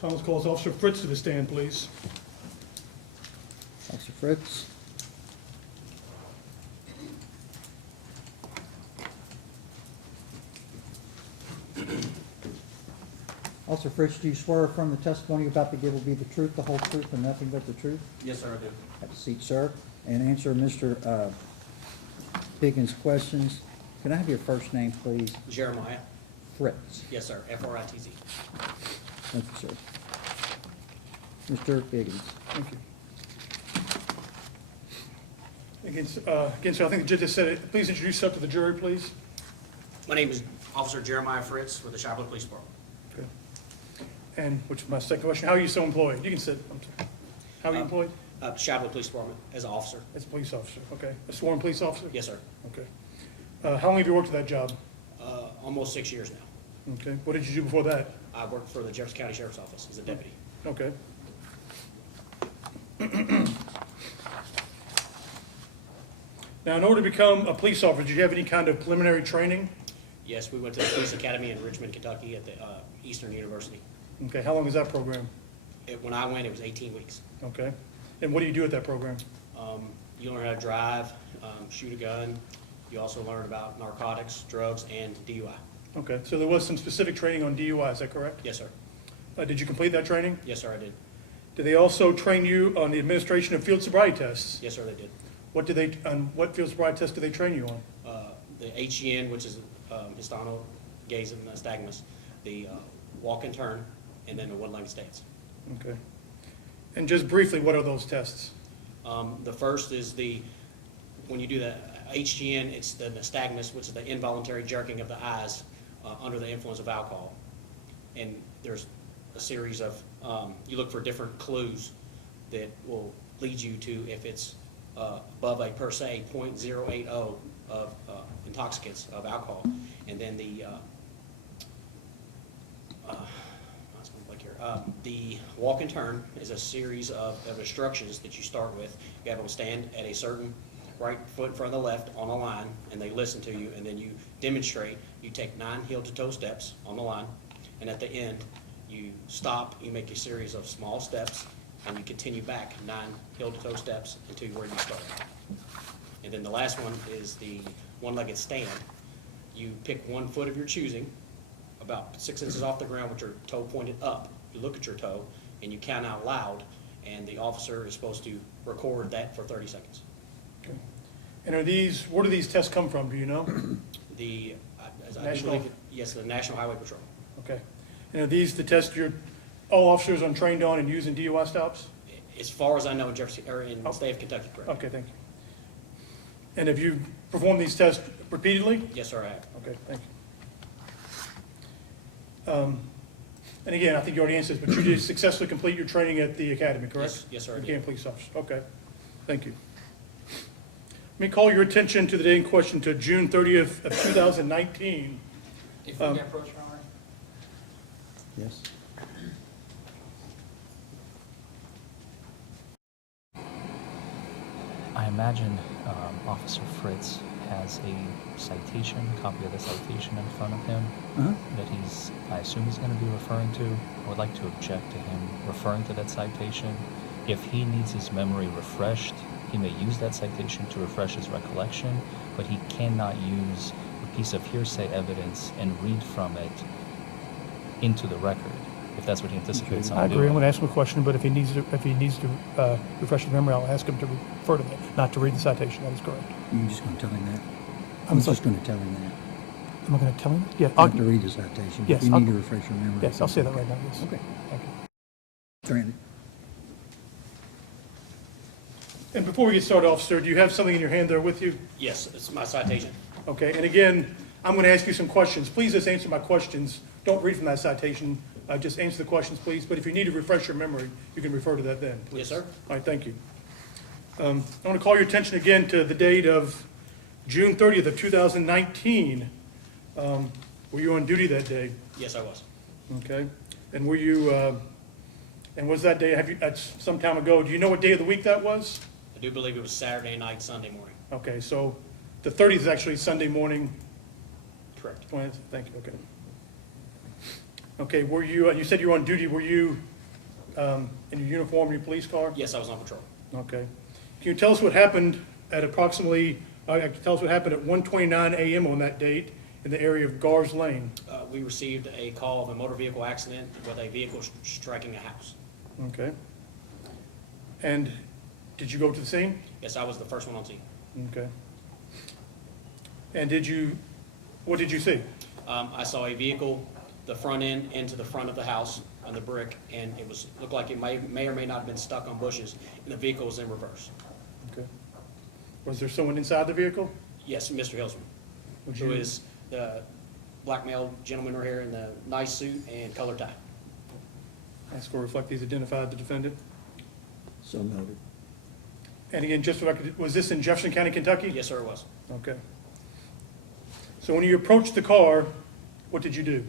Council calls Officer Fritz to the stand, please. Officer Fritz. Officer Fritz, do you swear affirm the testimony you're about to give will be the truth, the whole truth, and nothing but the truth? Yes, sir, I do. Have a seat, sir, and answer Mr. Higgins' questions. Can I have your first name, please? Jeremiah? Fritz. Yes, sir, F-R-I-T-Z. Thank you, sir. Mr. Higgins. Thank you. Again, sir, I think the judge just said it. Please introduce yourself to the jury, please. My name is Officer Jeremiah Fritz with the Shiloh Police Department. Okay. And, which is my second question, how are you so employed? You can sit. I'm sorry. How are you employed? Shiloh Police Department as an officer. As a police officer, okay. A sworn police officer? Yes, sir. Okay. How long have you worked at that job? Almost 6 years now. Okay. What did you do before that? I worked for the Jefferson County Sheriff's Office as a deputy. Okay. Now, in order to become a police officer, did you have any kind of preliminary training? Yes, we went to the Police Academy in Richmond, Kentucky at the Eastern University. Okay, how long is that program? When I went, it was 18 weeks. Okay. And what do you do at that program? You learn how to drive, shoot a gun. You also learn about narcotics, drugs, and DUI. Okay, so there was some specific training on DUI, is that correct? Yes, sir. Did you complete that training? Yes, sir, I did. Did they also train you on the administration of field sobriety tests? Yes, sir, they did. What field sobriety tests did they train you on? The HGN, which is Histano, Gaze, and Nystagmus, the walk and turn, and then the one-legged stance. Okay. And just briefly, what are those tests? The first is when you do the HGN, it's the nystagmus, which is the involuntary jerking of the eyes under the influence of alcohol. And there's a series of, you look for different clues that will lead you to if it's above a per se 0.080 of intoxicants of alcohol. And then the walk and turn is a series of instructions that you start with. You have them stand at a certain right foot in front of the left on a line, and they listen to you, and then you demonstrate. You take 9 heel-to-toe steps on the line, and at the end, you stop, you make a series of small steps, and you continue back 9 heel-to-toe steps until where you start. And then the last one is the one-legged stand. You pick one foot of your choosing, about 6 inches off the ground with your toe pointed up. You look at your toe, and you count out loud, and the officer is supposed to record that for 30 seconds. Okay. And where do these tests come from, do you know? As I National- believe, yes, the National Highway Patrol. Okay. And are these the tests all officers are trained on and use in DUI stops? As far as I know, in Jefferson, or in the state of Kentucky, correct? Okay, thank you. And have you performed these tests repeatedly? Yes, sir, I have. Okay, thank you. And again, I think you already answered this, but you did successfully complete your training at the academy, correct? Yes, sir, I You did. became a police officer. Okay, thank you. Let me call your attention to the day in question to June 30th of 2019. If we can approach, Your Honor. Yes. I imagine Officer Fritz has a citation, copy of the citation in front of him Uh-huh. that I assume he's going to be referring to. I would like to object to him referring to that citation. If he needs his memory refreshed, he may use that citation to refresh his recollection, but he cannot use a piece of hearsay evidence and read from it into the record, if that's what he anticipates on I doing. agree. I'm going to ask him a question, but if he needs to refresh his memory, I'll ask him to refer to that, not to read the citation. That is correct. You're just going to tell him that? I'm I'm sorry. just going to tell him that. Am I going to tell him? Yeah. Not to read the citation. Yes, If you I'll- need to refresh your memory. Yes, I'll say that right now. Yes. Okay. Thank you. Granted. And before we get started, officer, do you have something in your hand there with you? Yes, it's my citation. Okay. And again, I'm going to ask you some questions. Please just answer my questions. Don't read from that citation. Just answer the questions, please. But if you need to refresh your memory, you can refer to that then, please. Yes, sir. All right, thank you. I want to call your attention again to the date of June 30th of 2019. Were you on duty that day? Yes, I was. Okay. And were you, and was that day, that's some time ago, do you know what day of the week that was? I do believe it was Saturday night, Sunday morning. Okay, so the 30th is actually Sunday morning. Correct. 20th, thank you, okay. Okay, were you, you said you were on duty, were you in your uniform, your police car? Yes, I was on patrol. Okay. Can you tell us what happened at approximately, tell us what happened at 1:29 a.m. on that date in the area of Gars Lane? We received a call of a motor vehicle accident with a vehicle striking a house. Okay. And did you go to the scene? Yes, I was the first one on scene. Okay. And what did you see? I saw a vehicle, the front end into the front of the house on the brick, and it looked like it may or may not have been stuck on bushes, and the vehicle was in reverse. Okay. Was there someone inside the vehicle? Yes, Mr. Hillsman, Would who you- is the black male gentleman right here in the nice suit and collar tie. Ask for reflect he's identified the defendant. So noted. And again, just so I could, was this in Jefferson County, Kentucky? Yes, sir, it was. Okay. So when you approached the car, what did you do?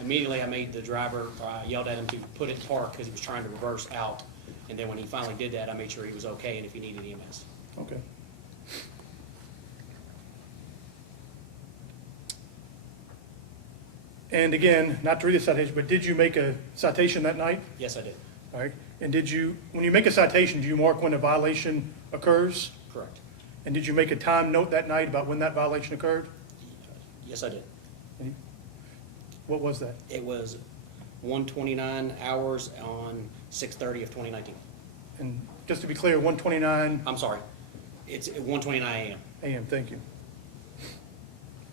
Immediately, I made the driver, I yelled at him to put it in park because he was trying to reverse out. And then when he finally did that, I made sure he was okay and if he needed EMS. Okay. And again, not to read the citation, but did you make a citation that night? Yes, I did. All right. And did you, when you make a citation, do you mark when a violation occurs? Correct. And did you make a time note that night about when that violation occurred? Yes, I did. What was that? It was 1:29 hours on 6:30 of 2019. And just to be clear, 1:29 I'm sorry. It's 1:29 a.m. a.m., thank you.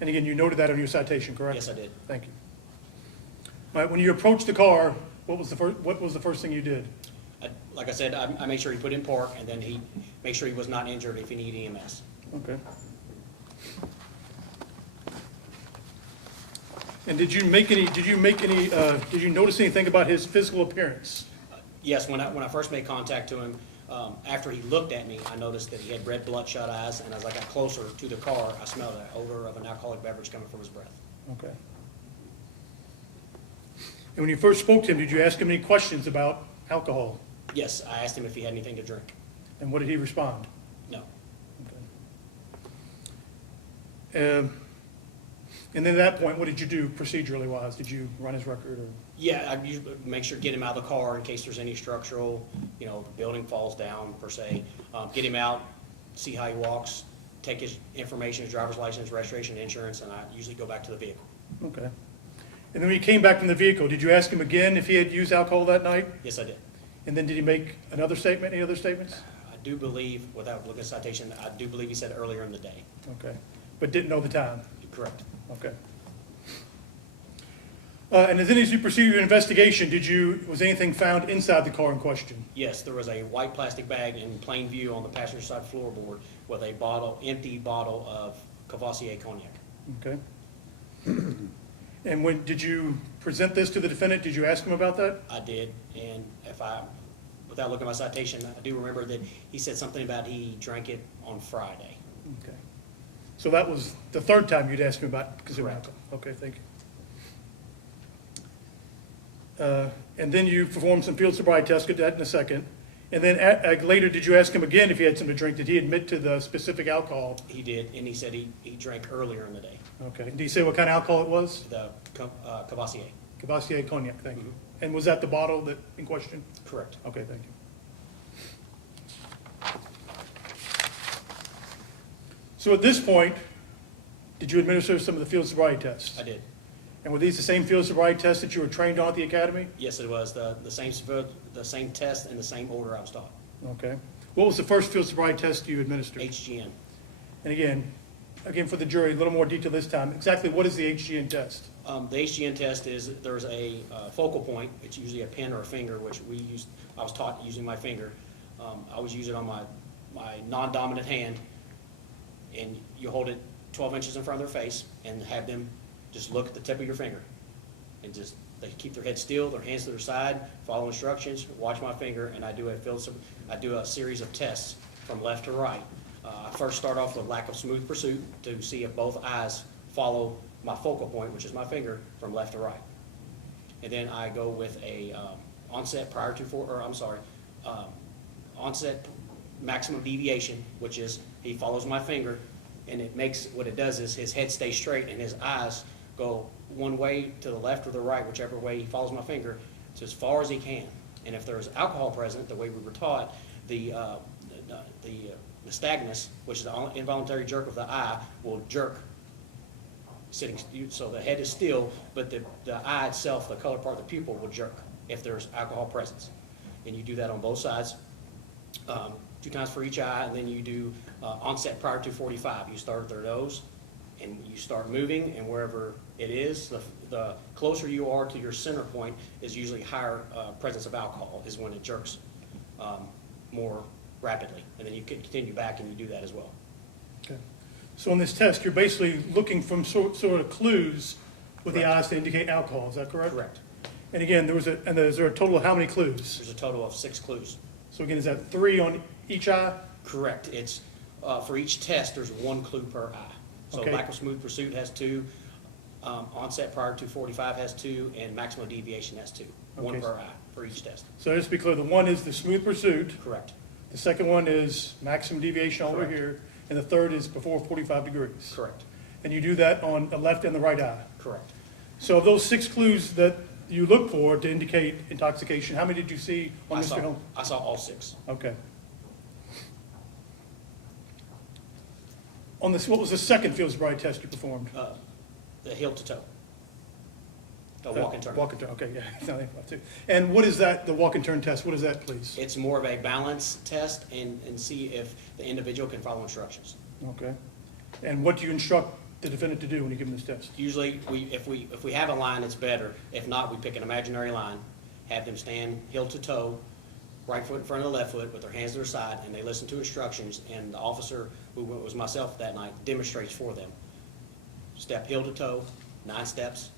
And again, you noted that on your citation, correct? Yes, I did. Thank you. All right, when you approached the car, what was the first thing you did? Like I said, I made sure he put in park, and then he made sure he was not injured if he needed EMS. Okay. And did you notice anything about his physical appearance? Yes, when I first made contact to him, after he looked at me, I noticed that he had red bloodshot eyes, and as I got closer to the car, I smelled an odor of an alcoholic beverage coming from his breath. Okay. And when you first spoke to him, did you ask him any questions about alcohol? Yes, I asked him if he had anything to drink. And what did he respond? No. Okay. And then at that point, what did you do procedurally wise? Did you run his record or? Yeah, I usually make sure to get him out of the car in case there's any structural, the building falls down per se. Get him out, see how he walks, take his information, his driver's license, registration, insurance, and I usually go back to the vehicle. Okay. And then when you came back from the vehicle, did you ask him again if he had used alcohol that night? Yes, I did. And then did he make another statement, any other statements? I do believe, without looking at the citation, I do believe he said earlier in the day. Okay. But didn't know the time? Correct. Okay. And as you proceeded your investigation, was anything found inside the car in question? Yes, there was a white plastic bag in plain view on the passenger side floorboard with a empty bottle of Cavassier cognac. Okay. And when did you present this to the defendant? Did you ask him about that? I did, and without looking at my citation, I do remember that he said something about he drank it on Friday. Okay. So that was the third time you'd asked him about consuming Correct. alcohol? Okay, thank you. And then you performed some field sobriety tests, get that in a second. And then later, did you ask him again if he had something to drink? Did he admit to the specific alcohol? He did, and he said he drank earlier in the day, Okay. Did he say what kind of alcohol it was? the Cavassier. Cavassier cognac, thank you. Mhm. And was that the bottle that in question? Correct. Okay, thank you. So at this point, did you administer some of the field sobriety tests? I did. And were these the same field sobriety tests that you were trained on at the academy? Yes, it was the same test and the same order I was taught. Okay. What was the first field sobriety test you administered? HGN. And again for the jury, a little more detail this time. Exactly what is the HGN test? The HGN test is there's a focal point. It's usually a pen or a finger, which I was taught using my finger. I always use it on my non-dominant hand, and you hold it 12 inches in front of their face and have them just look at the tip of your finger. And they keep their head still, their hands to their side, follow instructions, watch my finger, and I do a series of tests from left to right. I first start off with lack of smooth pursuit to see if both eyes follow my focal point, which is my finger, from left to right. And then I go with a onset maximum deviation, which is he follows my finger, and what it does is his head stays straight and his eyes go one way to the left or the right, whichever way he follows my finger, to as far as he can. And if there's alcohol present, the way we were taught, the nystagmus, which is the involuntary jerk of the eye, will jerk sitting, so the head is still, but the eye itself, the colored part of the pupil, will jerk if there's alcohol presence. And you do that on both sides, 2 times for each eye, and then you do onset prior to 45. You start at their nose, and you start moving, and wherever it is, the closer you are to your center point is usually higher presence of alcohol, is when it jerks more rapidly. And then you can continue back and you do that as well. Okay. So on this test, you're basically looking from sort of clues with the Correct. eyes to indicate alcohol, is that correct? Correct. And again, is there a total of how many clues? There's a total of 6 clues. So again, is that 3 on each eye? Correct. It's, for each test, there's 1 clue per eye. So Okay. lack of smooth pursuit has 2, onset prior to 45 has 2, and maximum deviation has 2. 1 Okay. per eye for each test. So just to be clear, the one is the smooth pursuit, Correct. the second one is maximum deviation over Correct. here, and the third is before 45 degrees. Correct. And you do that on the left and the right eye. Correct. So of those 6 clues that you look for to indicate intoxication, how many did you see on Mr. Hill? I saw all 6. Okay. On this, what was the second field sobriety test you performed? The heel to toe. The walk and turn. Walk and turn, okay, yeah. It's not that too. And what is that, the walk and turn test, what is that, please? It's more of a balance test and see if the individual can follow instructions. Okay. And what do you instruct the defendant to do when you give him this test? Usually, if we have a line, it's better. If not, we pick an imaginary line, have them stand heel to toe, right foot in front of the left foot with their hands to their side, and they listen to instructions, and the officer, who was myself that night, demonstrates for them. Step heel to toe, 9 steps.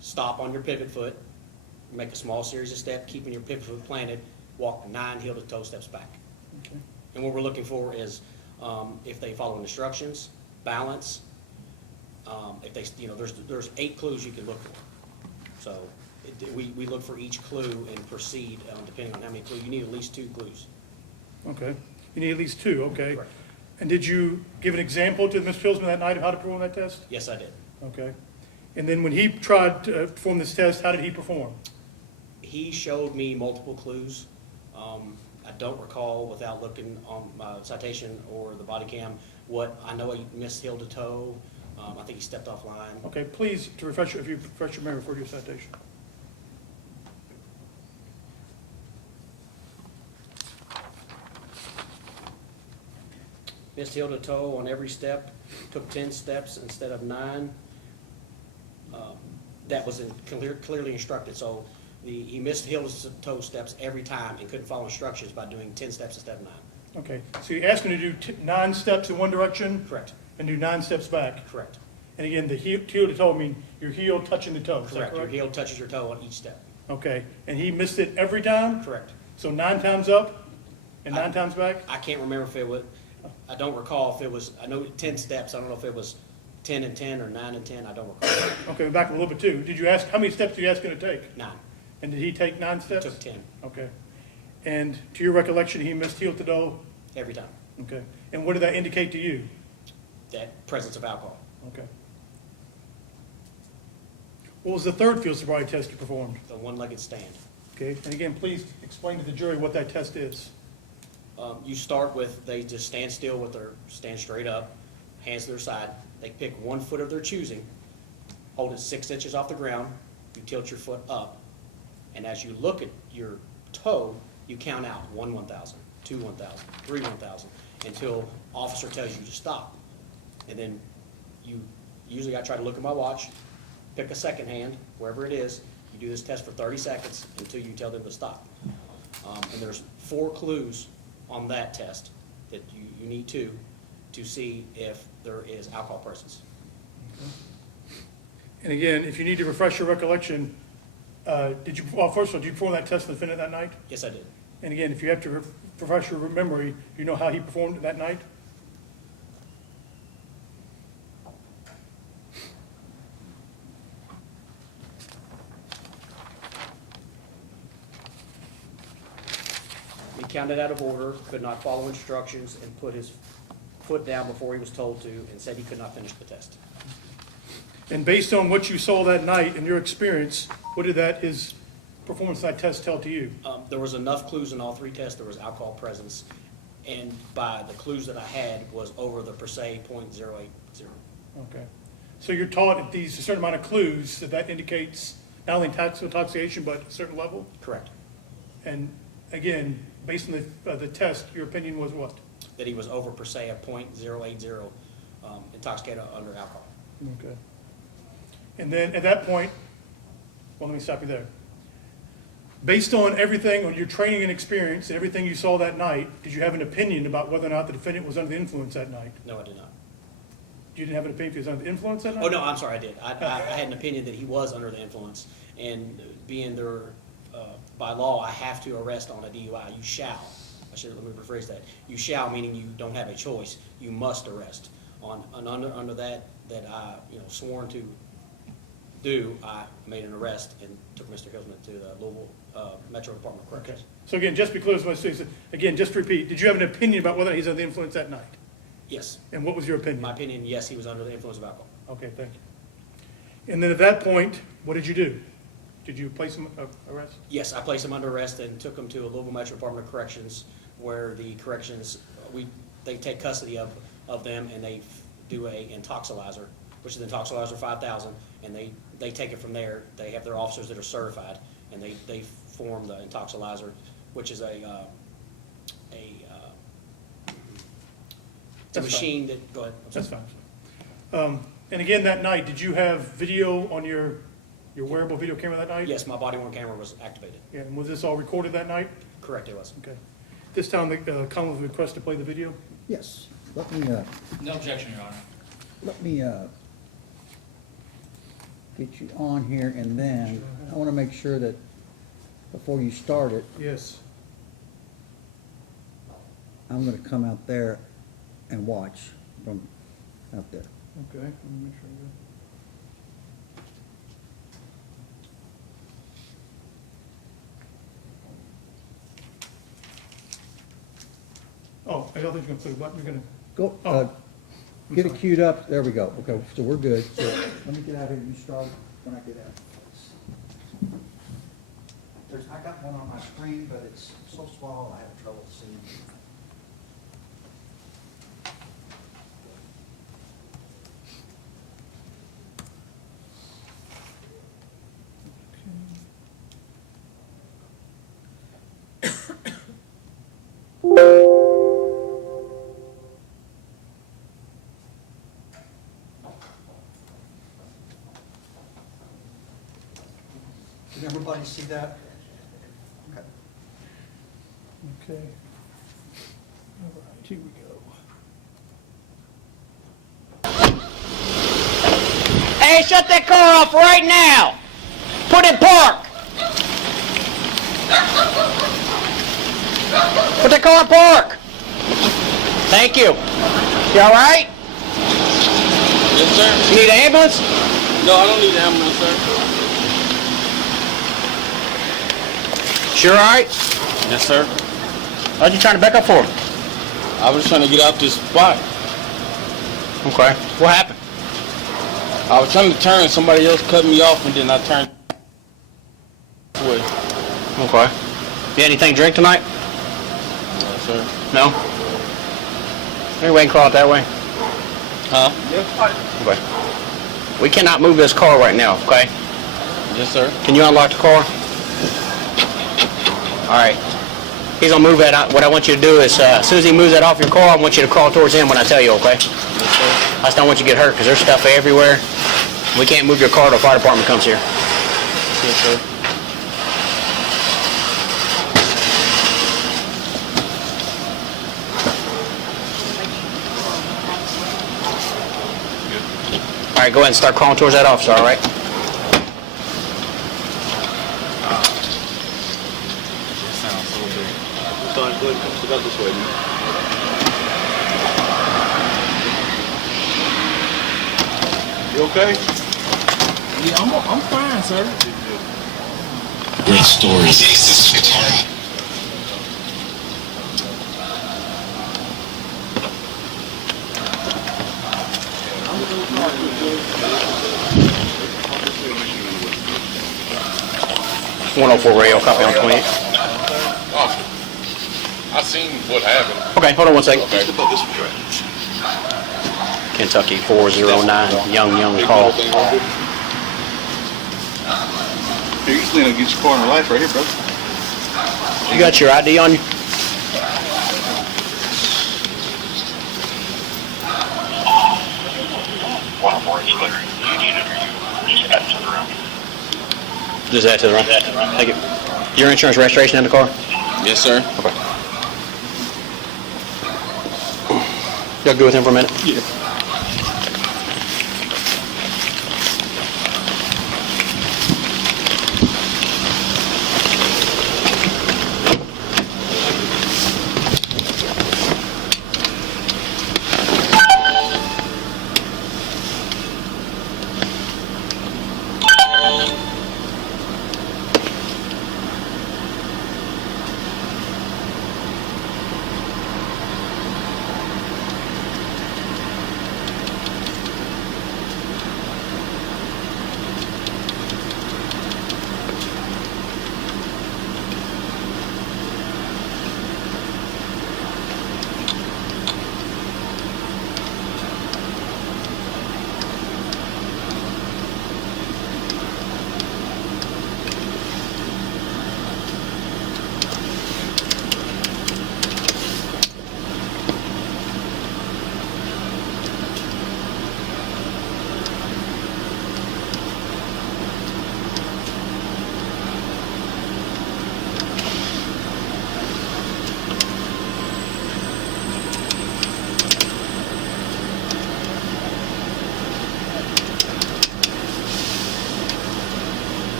Stop on your pivot foot, make a small series of steps, keeping your pivot foot planted, walk 9 heel to toe steps back. Okay. And what we're looking for is, if they follow instructions, balance, if they, there's 8 clues you can look for. So we look for each clue and proceed, depending on how many clues. You need at least 2 clues. Okay. You need at least 2, okay. Correct. And did you give an example to Mr. Pilsman that night of how to perform that test? Yes, I did. Okay. And then when he tried to perform this test, how did he perform? He showed me multiple clues. I don't recall, without looking on my citation or the body cam, what, I know he missed heel to toe. I think he stepped off line. Okay, please, if you refresh your memory, refer to your citation. Missed heel to toe on every step, took 10 steps instead of 9. That was clearly instructed, so he missed heel to toe steps every time and couldn't follow instructions by doing 10 steps instead of 9. Okay, so you asked him to do 9 steps in one direction? Correct. And do 9 steps back? Correct. And again, the heel to toe, I mean, your heel touching the toe, is that Correct. Your correct? heel touches your toe on each step. Okay, and he missed it every time? Correct. So 9 times up and 9 times back? I can't remember if it was, I don't recall if it was, I know 10 steps, I don't know if it was 10 and 10 or 9 and 10, I don't recall. Okay, back a little bit too. Did you ask, how many steps did you ask him to take? 9. And did he take 9 It steps? took 10 Okay. And to your recollection, he missed heel to toe? every time. Okay. And what did that indicate to you? That presence of alcohol. Okay. What was the third field sobriety test you performed? The one-legged stand. Okay, and again, please explain to the jury what that test is. You start with, they just stand still with their, stand straight up, hands to their side. They pick 1 foot of their choosing, hold it 6 inches off the ground, you tilt your foot up, and as you look at your toe, you count out 1 1,000, 2 1,000, 3 1,000, until officer tells you to stop. And then usually I try to look at my watch, pick a second hand, wherever it is, you do this test for 30 seconds until you tell them to stop. And there's 4 clues on that test that you need to see if there is alcohol presence. And again, if you need to refresh your recollection, well, first of all, did you perform that test on the defendant that night? Yes, I did. And again, if you have to refresh your memory, do you know how he performed that night? He counted out of order, could not follow instructions, and put his foot down before he was told to, and said he could not finish the test. And based on what you saw that night and your experience, what did his performance of that test tell to you? There was enough clues in all three tests. There was alcohol presence, and by the clues that I had was over the per se .080. Okay. So you're taught at these, a certain amount of clues, that indicates not only intoxication, but a certain level? Correct. And again, based on the test, your opinion was what? That he was over per se of .080 intoxicated under alcohol. Okay. And then at that point, well, let me stop you there. Based on everything, on your training and experience, and everything you saw that night, did you have an opinion about whether or not the defendant was under the influence that night? No, I did not. You didn't have an opinion if he was under the influence that night? Oh, no, I'm sorry, I did. I had an opinion that he was under the influence, and being there, by law, I have to arrest on a DUI. You shall. Let me rephrase that. You shall, meaning you don't have a choice. You must arrest. Under that I, sworn to do, I made an arrest and took Mr. Hillsman to the Louisville Metro Department of Okay. Corrections. So again, just to be clear, again, just to repeat, did you have an opinion about whether he's under the influence that night? Yes. And what was your opinion? My opinion, yes, he was under the influence of alcohol. Okay, thank you. And then at that point, what did you do? Did you place him arrest? Yes, I placed him under arrest and took him to a Louisville Metro Department of Corrections, where the corrections, they take custody of them, and they do a intoxilyzer, which is intoxilyzer 5000, and they take it from there. They have their officers that are certified, and they form the intoxilyzer, which is a That's machine that, go ahead. I'm sorry. That's fine. And again, that night, did you have video on your wearable video camera that night? Yes, my body-worn camera was activated. Yeah, and was this all recorded that night? Correct, it was. Okay. This time, the Commonwealth request to play the video? Yes, let me, No objection, Your Honor. let me, get you on here, and then I wanna make sure that before you start it, Yes. I'm gonna come out there and watch from out there. Okay, let me make sure. Oh, I thought you were gonna put a button, you're gonna, Go, Oh. get it queued up, there we go, okay, so we're good. So let me get out here, you start when I get out. I got one on my screen, but it's so small, I have trouble seeing. Did everybody see that? Okay. okay. All right, here we go. Hey, shut that car off right now! Put it in park! Put the car in park! Thank you. You all right? Yes, sir. You need an ambulance? No, I don't need an ambulance, sir. Sure all right? Yes, sir. What you trying to back up for? I was trying to get out this spot. Okay. What happened? I was trying to turn, somebody else cut me off, and then I turned away. Okay. You had anything to drink tonight? Yes, sir. No? Anyway, you can crawl it that way. Huh? Okay. We cannot move this car right now, okay? Yes, sir. Can you unlock the car? All right. He's gonna move that. What I want you to do is, as soon as he moves that off your car, I want you to crawl towards him when I tell you, okay? Yes, sir. I just don't want you to get hurt because there's stuff everywhere. We can't move your car till the fire department comes here. Yes, sir. All right, go ahead and start crawling towards that officer, all right? Sounds so big. Go ahead, go this way, man. You okay? Yeah, I'm fine, sir. Great stories. 104 rail, copy on 28. I seen what happened. Okay, hold on one second. Okay. Kentucky 409, young call. Here, you just lean and get your car in the lights right here, bro. You got your ID on you? Just add to the room. Thank you. Your insurance registration in the car? Yes, sir. Okay. Y'all good with him for a minute? Yeah.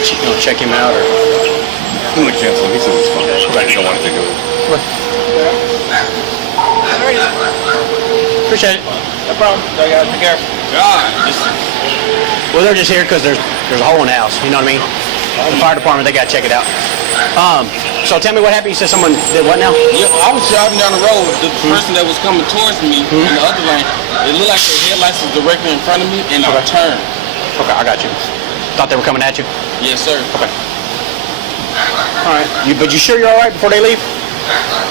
You know, check him out or? I'm gonna cancel him. He says it's fine. I don't want to take it. Appreciate it. No problem. So you gotta be careful. God, Well, they're just here because there's a hole in the house. You know what I mean? The fire department, they gotta check it out. So tell me what happened. You said someone did what now? yeah, I was driving down the road. The person that was coming towards me in the other lane, it looked like their headlights was directly in front of me, and I turned. Okay, I got you. Thought they were coming at you? Yes, sir. Okay. All right. But you sure you're all right before they leave?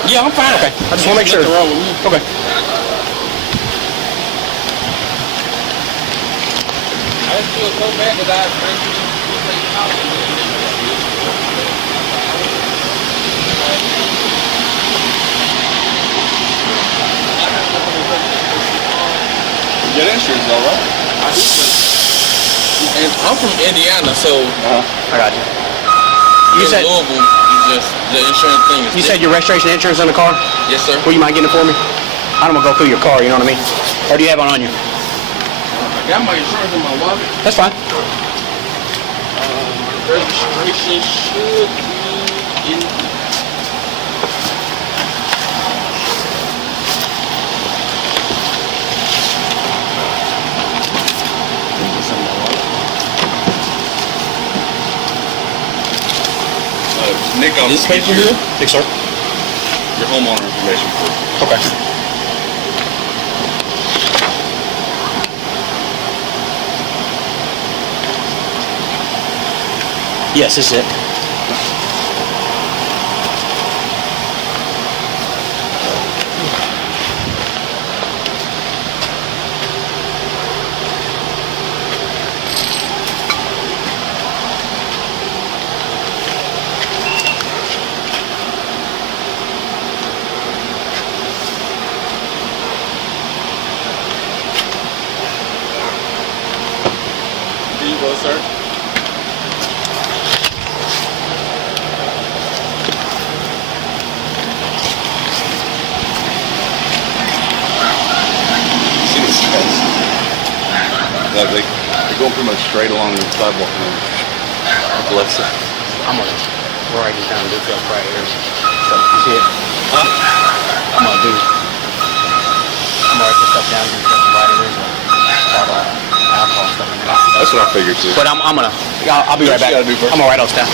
Yeah, I'm fine. Okay. I just want to make sure. Nothing wrong with me. Okay. I just feel so bad that I Yeah, that insurance is all right. And I'm from Indiana, so I got you. You said Louisville is just the insurance thing. Is you said your registration and insurance on the car? yes, sir. Will you mind getting it for me? I don't want to go through your car, you know what I mean? Or do you have it on you? I got my insurance in my wallet. That's fine. Registration should be in. Nick, I'll This get paper your, here? Yes, sir. your homeowner information for Okay. Yes, this is it. Here you go, sir. See these guys? They're going pretty much straight along the sidewalk now. The left side. I'm gonna write this down and do stuff right here. So, you see it? Huh? I'm gonna write this stuff down and do stuff right here. Bottle alcohol stuff in there. That's what I figured too. But I'll be right back. What you gotta do first? I'm gonna write all this down.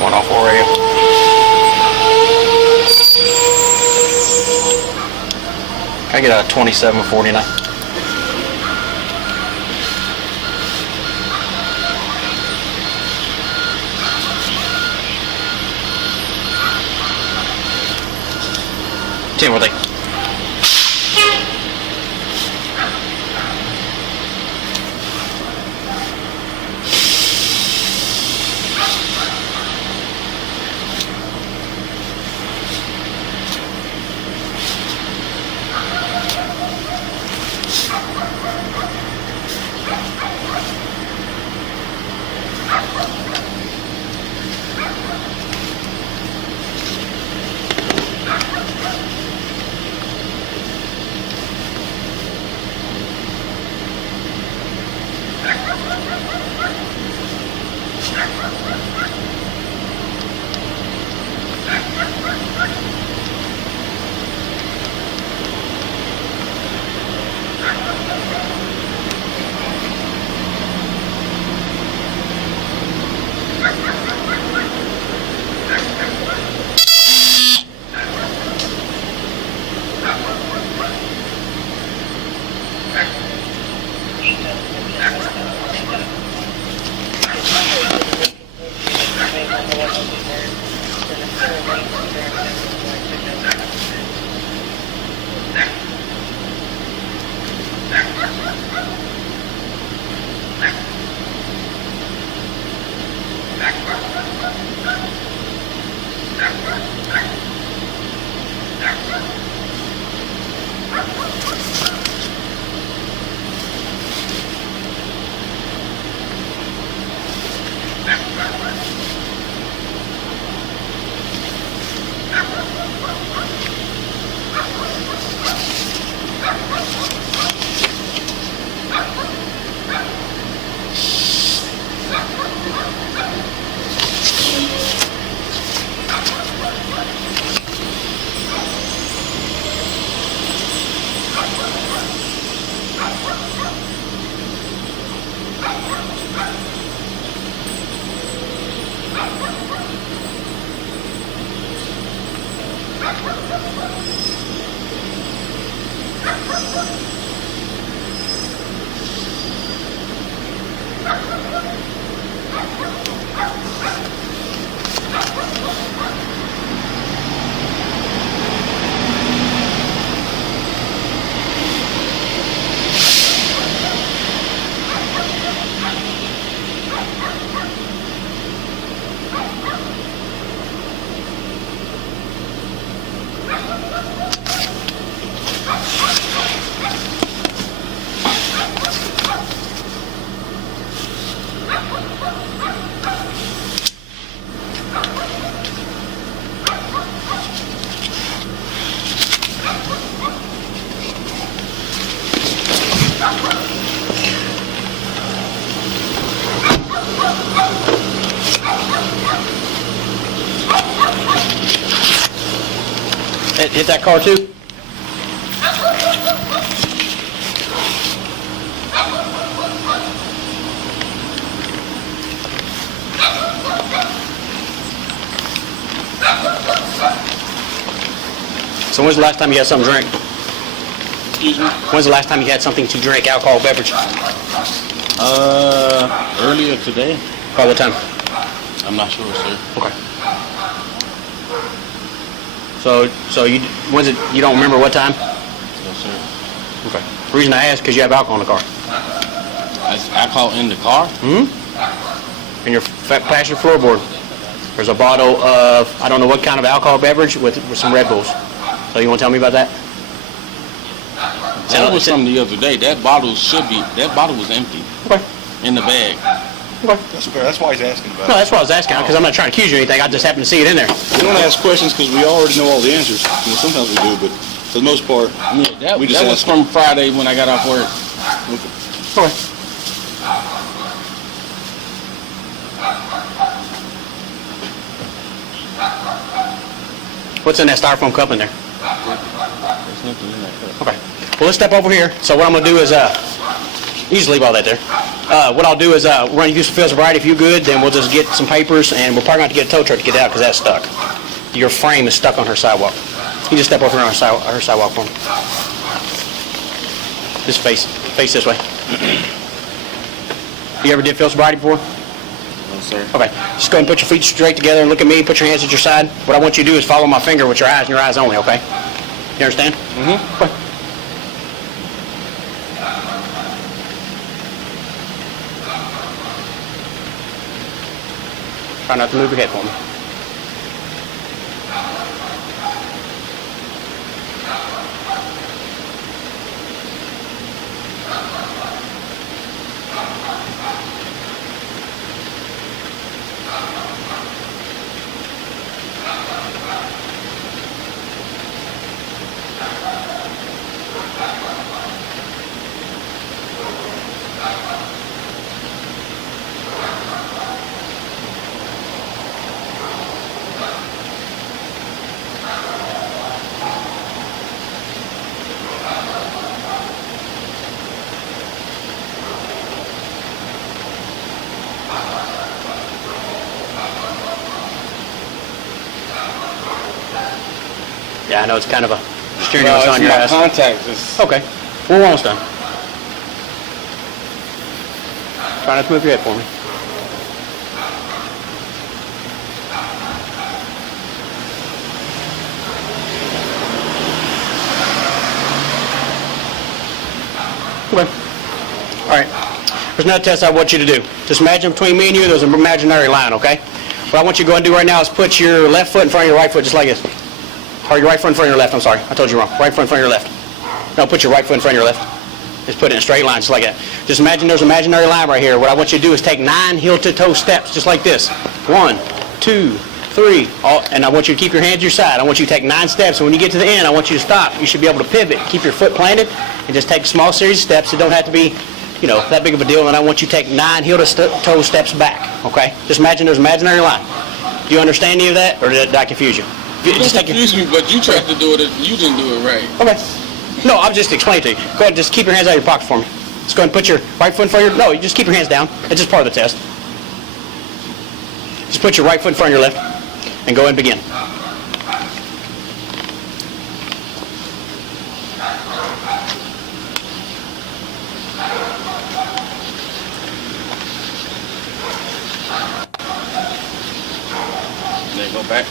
One off radio. Can I get a 2749? Timothy. Hit that car too? So when's the last time you had something to drink? Excuse me? When's the last time you had something to drink, alcohol beverage? Earlier today? About what time? I'm not sure, sir. Okay. So you, when's it, you don't remember what time? Yes, sir. Okay. The reason I ask, because you have alcohol in the car. That's alcohol in the car? Mm-hmm. In your passenger floorboard. There's a bottle of, I don't know what kind of alcohol beverage with some Red Bulls. So you want to tell me about that? That was from the other day. That bottle was empty. Okay. In the bag. Okay. That's fair. That's why he's asking about No, it. that's what I was asking, because I'm not trying to accuse you of anything. I just happened to see it in there. We don't ask questions because we already know all the answers. You know, sometimes we do, but for the most part, Yeah, we just that was ask. from Friday when I got off work. Okay. What's in that styrofoam cup in there? There's nothing in that cup. Okay. Well, let's step over here. So what I'm going to do is, you just leave all that there. What I'll do is, we're going to do some field sobriety. If you're good, then we'll just get some papers, and we're probably going to have to get a tow truck to get it out because that's stuck. Your frame is stuck on her sidewalk. You just step over here on her sidewalk for me. Just face this way. You ever did field sobriety before? No, sir. Okay. Just go ahead and put your feet straight together and look at me. Put your hands at your side. What I want you to do is follow my finger with your eyes and your eyes only, okay? You understand? Mm-hmm. Okay. Try not to move your head for me. Yeah, I know it's kind of a strenuous No, on your my ass. contacts. It's, Okay. We're almost done. Try not to move your head for me. Okay. All right. There's another test I want you to do. Just imagine between me and you, there's an imaginary line, okay? What I want you to go ahead and do right now is put your left foot in front of your right foot, just like this. Or your right foot in front of your left, I'm sorry. I told you wrong. Right foot in front of your left. No, put your right foot in front of your left. Just put it in a straight line, just like that. Just imagine there's an imaginary line right here. What I want you to do is take 9 heel-to-toe steps, just like this. 1, 2, 3. And I want you to keep your hands to your side. I want you to take 9 steps, and when you get to the end, I want you to stop. You should be able to pivot. Keep your foot planted, and just take a small series of steps. It don't have to be, that big of a deal. And I want you to take 9 heel-to-toe steps back, okay? Just imagine there's an imaginary line. Do you understand any of that, or did I confuse you? Just take excuse me, but you tried to do it. You didn't do it right. Okay. No, I'm just explaining to you. Go ahead and just keep your hands out of your pocket for me. Just go ahead and put your right foot in front of your... No, you just keep your hands down. It's just part of the test. Just put your right foot in front of your left and go ahead and begin. Then go back.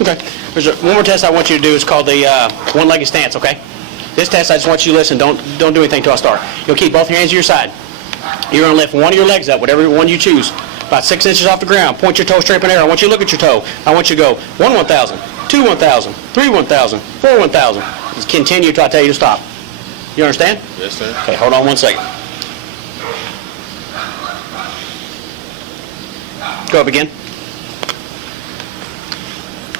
Okay. There's one more test I want you to do. It's called the one-legged stance, okay? This test, I just want you to listen. Don't do anything until I start. You'll keep both your hands to your side. You're going to lift one of your legs up, whatever one you choose, about 6 inches off the ground. Point your toe straight up in the air. I want you to look at your toe. I want you to go 1 1,000, 2 1,000, 3 1,000, 4 1,000. Just continue until I tell you to stop. You understand? Yes, sir. Okay, hold on 1 second. Go up again.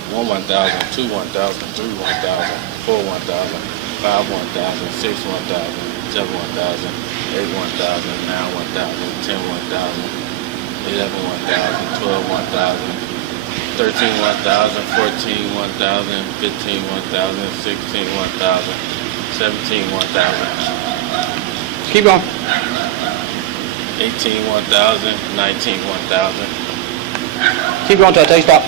1 1,000, 2 1,000, 3 1,000, 4 1,000, 5 1,000, 6 1,000, 7 1,000, 8 1,000, 9 1,000, 10 1,000, 11 1,000, 12 1,000, 13 1,000, 14 1,000, 15 1,000, 16 1,000, 17 1,000. Keep going. 18 1,000, 19 1,000, Keep going till I tell you stop.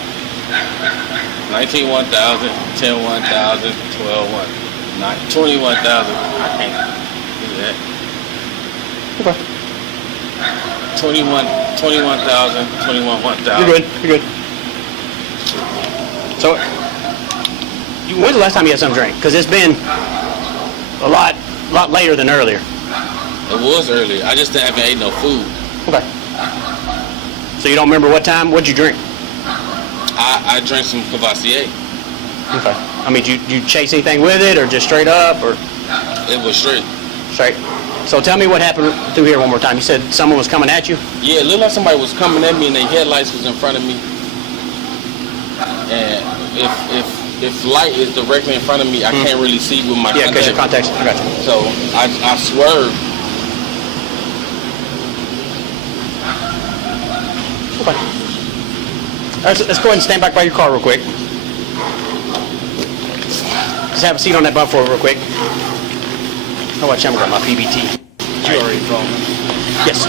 19 1,000, 10 1,000, 12 1, 21,000. I can't do that. Okay. 21,000, 21 1,000. You're good. You're good. So, when's the last time you had something to drink? Because it's been a lot later than earlier. It was earlier. I just haven't ate no food. Okay. So you don't remember what time? What'd you drink? I drank some Cavassier. Okay. I mean, did you chase anything with it, or just straight up, or It was straight. straight? So tell me what happened through here one more time. You said someone was coming at you? Yeah, it looked like somebody was coming at me and their headlights was in front of me. And if light is directly in front of me, I can't really see with my Yeah, because your contacts. contacts. I got you. So I swerved. Okay. Let's go ahead and stand back by your car real quick. Just have a seat on that bump for real quick. Oh, watch, I'm going to my PBT. You already told me. Yes.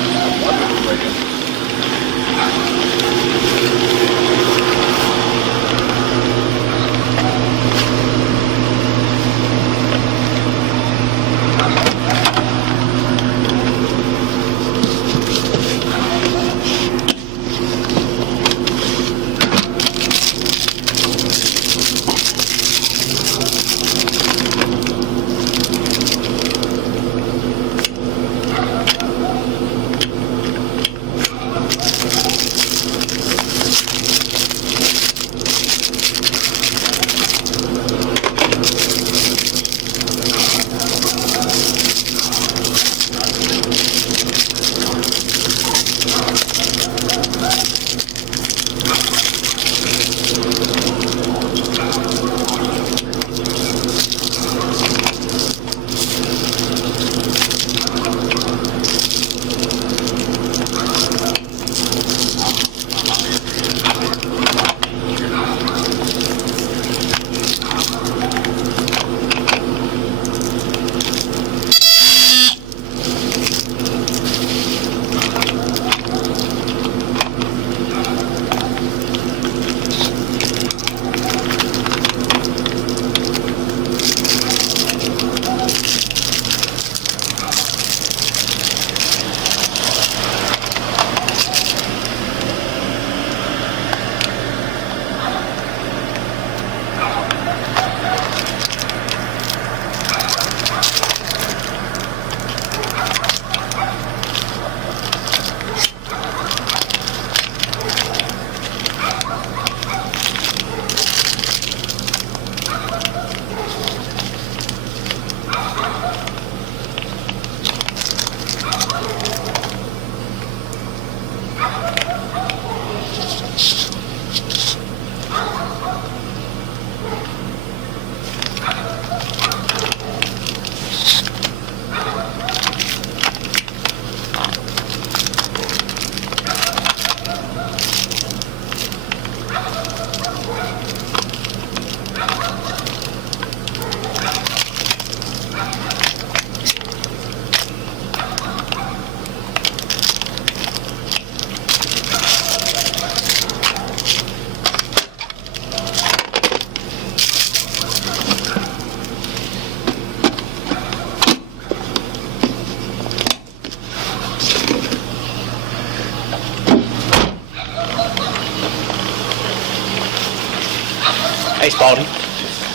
Hey, Spalding.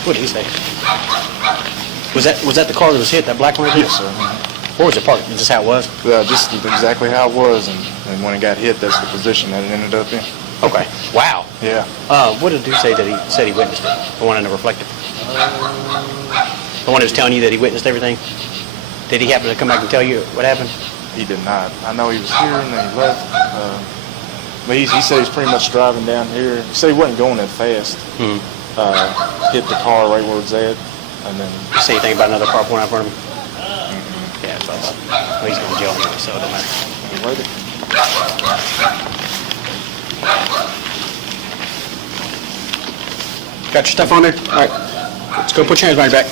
What did he say? Was that the car that was hit, that black one? Yes, sir. Where was it parked? Is this how it was? Yeah, just exactly how it was, and when it got hit, that's the position that it ended up in. Okay. Wow. Yeah. What did he say that he said he witnessed it? The one in the reflective. The one that was telling you that he witnessed everything? Did he happen to come back and tell you what happened? He did not. I know he was here and then he left. But he said he's pretty much driving down here. He said he wasn't going that fast. Hit the car right where it's at, and then. You say anything about another car pulling out in front of him? Yeah. Well, he's going to jail anyway, so it don't matter. Worth it. Got your stuff on there? All right. Let's go put your hands behind your back.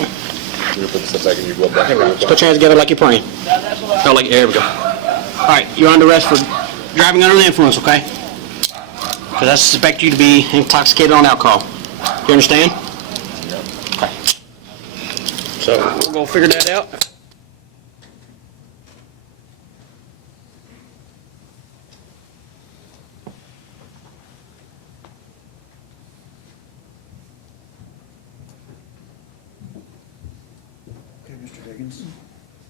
You're gonna put the stuff back in your glove box. Let's put your hands together like you're praying. No, like, there we go. All right, you're under arrest for driving under the influence, okay? Because I suspect you to be intoxicated on alcohol. You understand? Okay. So we'll go figure that out. Okay, Mr. Higgins.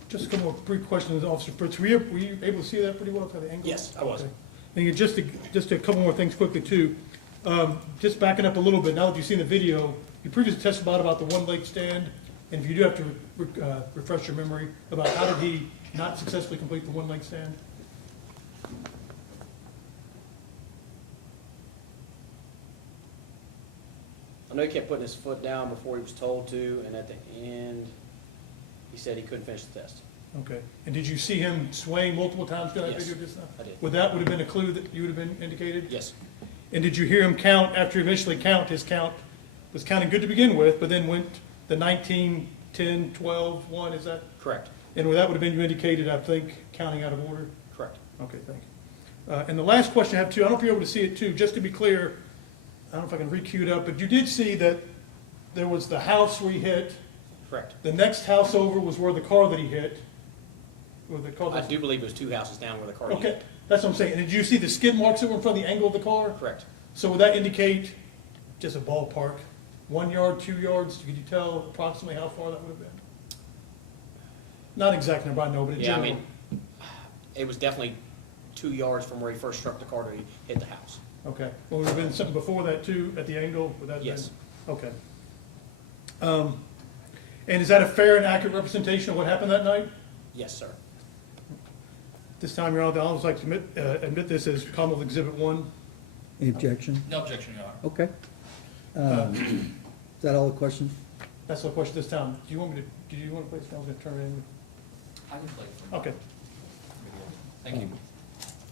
Just a couple of brief questions, Officer Fritz. Were you able to see that pretty well from the angle? Yes, I was. Okay. And just a couple more things quickly too. Just backing up a little bit, now that you've seen the video, you previously testified about the one leg stand, and if you do have to refresh your memory about how did he not successfully complete the one leg stand? I know he kept putting his foot down before he was told to, and at the end, he said he couldn't finish the test. Okay. And did you see him swaying multiple times during that Yes, video just now? I did. Would that have been a clue that you would have been indicated? Yes, And did you hear him count, after he initially his count was counting good to begin with, but then went the 19, 10, 12, 1, is that? correct, And that would have been, you indicated, I think, counting out of order? correct. Okay, thank you. And the last question I have too, I don't know if you're able to see it too, just to be clear, I don't know if I can re-cue it up, but you did see that there was the house where he hit, Correct. the next house over was where the car that he hit, where the car. I do believe it was 2 houses down where the car Okay, hit. that's what I'm saying. And did you see the skid marks that were in front of the angle of the car? Correct. So would that indicate, just a ballpark, 1 yard, 2 yards? Could you tell approximately how far that would have been? Not exact number, I know, but in Yeah, I general. mean, it was definitely 2 yards from where he first struck the car to he hit the house. Okay, well, would have been something before that too, at the angle? Would that have been? Yes. Okay. And is that a fair and accurate representation of what happened that night? Yes, sir. This time, Your Honor, I'd like to admit this as Commonwealth Exhibit 1. Any objection? No objection, Your Honor. Okay. Is that all the questions? That's the question this time. Do you want me to, do you want to place, I was going to turn it in? I can play it for Okay. Thank you.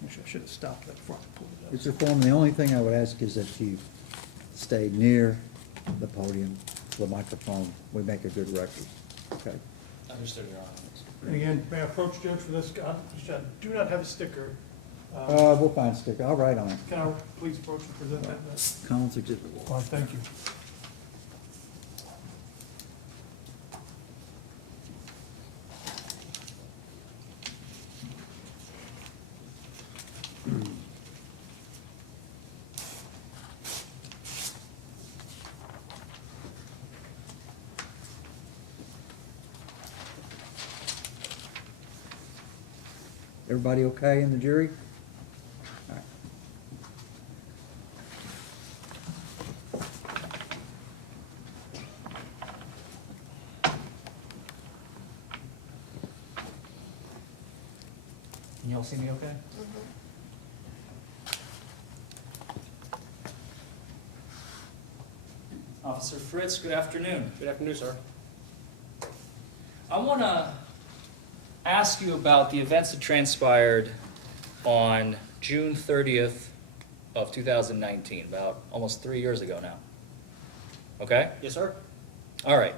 I should have stopped that before I pulled it up. Mr. Foreman, the only thing I would ask is that you stay near the podium, the microphone. We make a good record, okay? Understood, Your Honor. And again, may I approach Judge for this? I do not have a sticker. We'll find a sticker. I'll write on it. Can I please approach and present that? Collins Exhibit 1. All right, thank you. Everybody okay in the jury? All right. Can you all see me okay? Officer Fritz, good afternoon. Good afternoon, sir. I want to ask you about the events that transpired on June 30th of 2019, about almost 3 years ago now. Okay? Yes, sir. All right.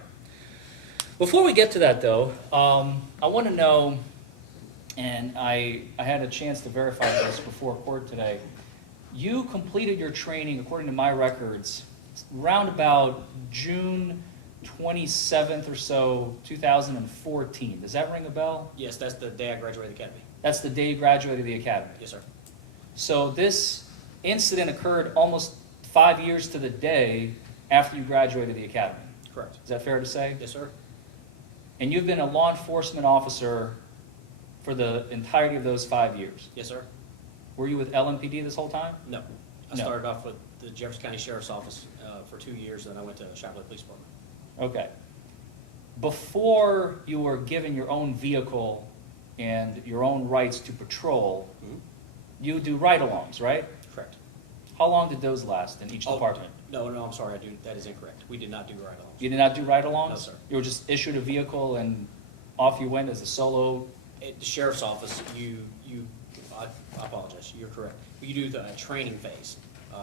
Before we get to that, though, I want to know, and I had a chance to verify this before court today, you completed your training, according to my records, around about June 27th or so, 2014. Does that ring a bell? Yes, that's the day I graduated the academy. That's the day you graduated the academy. Yes, sir. So this incident occurred almost 5 years to the day after you graduated the academy. Correct. Is that fair to say? Yes, sir. And you've been a law enforcement officer for the entirety of those 5 years. Yes, sir. Were you with LMPD this whole time? No. I No. started off with the Jefferson County Sheriff's Office for 2 years, then I went to Chaplain Police Department. Okay. Before you were given your own vehicle and your own rights to patrol, you do ride-alongs, right? Correct. How long did those last in each department? No, I'm sorry, that is incorrect. We did not do ride-alongs. You did not do ride-alongs? No, sir. You were just issued a vehicle and off you went as a solo At the sheriff's office, I apologize, you're correct. You do the training phase.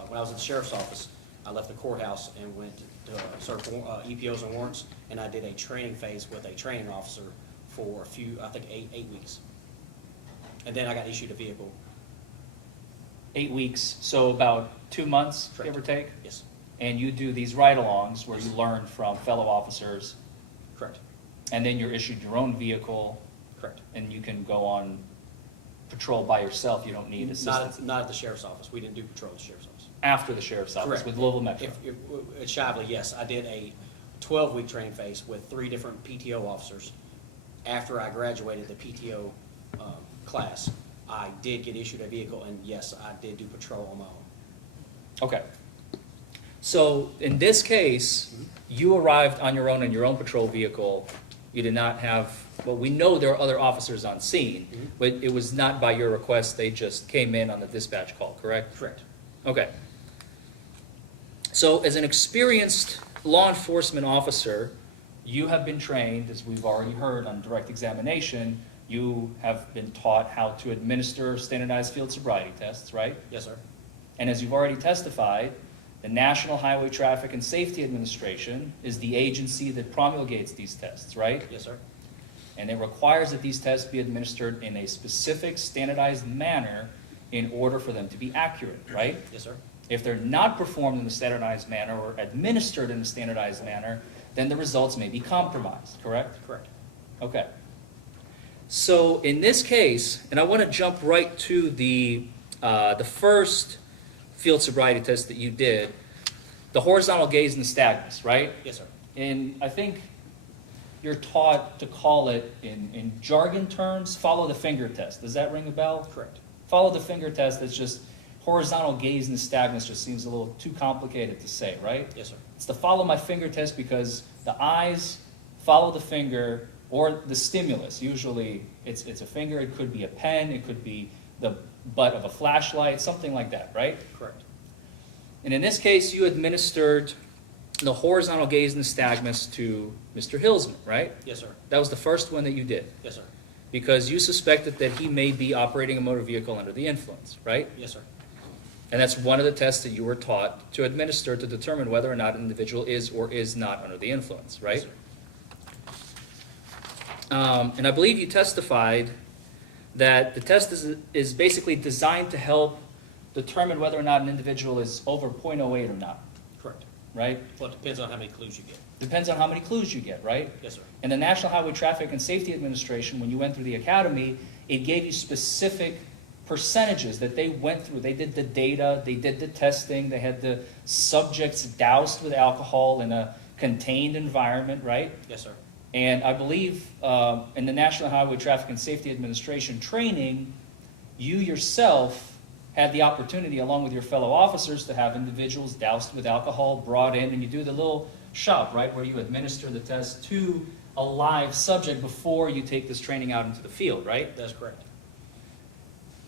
When I was at the sheriff's office, I left the courthouse and went to serve EPOs and warrants, and I did a training phase with a training officer for a few, I think, eight weeks. And then I got issued a vehicle. 8 weeks, so about 2 months, Correct. give or take? Yes, And you do these ride-alongs where you learn from fellow officers, correct, and then you're issued your own vehicle, correct. and you can go on patrol by yourself. You don't need assistance. Not at the sheriff's office. We didn't do patrol at the sheriff's office. After the sheriff's office Correct. with Louisville Metro. At Shively, yes, I did a 12-week training phase with 3 different PTO officers. After I graduated the PTO class, I did get issued a vehicle, and yes, I did do patrol on my own. Okay. So in this case, you arrived on your own in your own patrol vehicle. You did not have, well, we know there are other officers on scene, but it was not by your request. They just came in on the dispatch call, correct? Correct. Okay. So as an experienced law enforcement officer, you have been trained, as we've already heard on direct examination, you have been taught how to administer standardized field sobriety tests, right? Yes, sir. And as you've already testified, the National Highway Traffic and Safety Administration is the agency that promulgates these tests, right? Yes, sir. And it requires that these tests be administered in a specific standardized manner in order for them to be accurate, right? Yes, sir. If they're not performed in a standardized manner or administered in a standardized manner, then the results may be compromised, correct? Correct. Okay. So in this case, and I want to jump right to the first field sobriety test that you did, the horizontal gaze and nystagmus, right? Yes, sir. And I think you're taught to call it, in jargon terms, follow the finger test. Does that ring a bell? Correct. Follow the finger test. That's just horizontal gaze and nystagmus just seems a little too complicated to say, right? Yes, sir. It's the follow my finger test because the eyes follow the finger or the stimulus. Usually it's a finger, it could be a pen, it could be the butt of a flashlight, something like that, right? Correct. And in this case, you administered the horizontal gaze and nystagmus to Mr. Hillsman, right? Yes, sir. That was the first one that you did Yes, sir. because you suspected that he may be operating a motor vehicle under the influence, right? Yes, sir. And that's one of the tests that you were taught to administer to determine whether or not an individual is or is not under the influence, right? Yes, sir. And I believe you testified that the test is basically designed to help determine whether or not an individual is over 0.08 or not, Correct. right? Well, it depends on how many clues you get. Depends on how many clues you get, right? Yes, sir. And the National Highway Traffic and Safety Administration, when you went through the academy, it gave you specific percentages that they went through. They did the data, they did the testing, they had the subjects doused with alcohol in a contained environment, right? Yes, sir. And I believe in the National Highway Traffic and Safety Administration training, you yourself had the opportunity, along with your fellow officers, to have individuals doused with alcohol, brought in, and you do the little shop, right, where you administer the test to a live subject before you take this training out into the field, right? That's correct.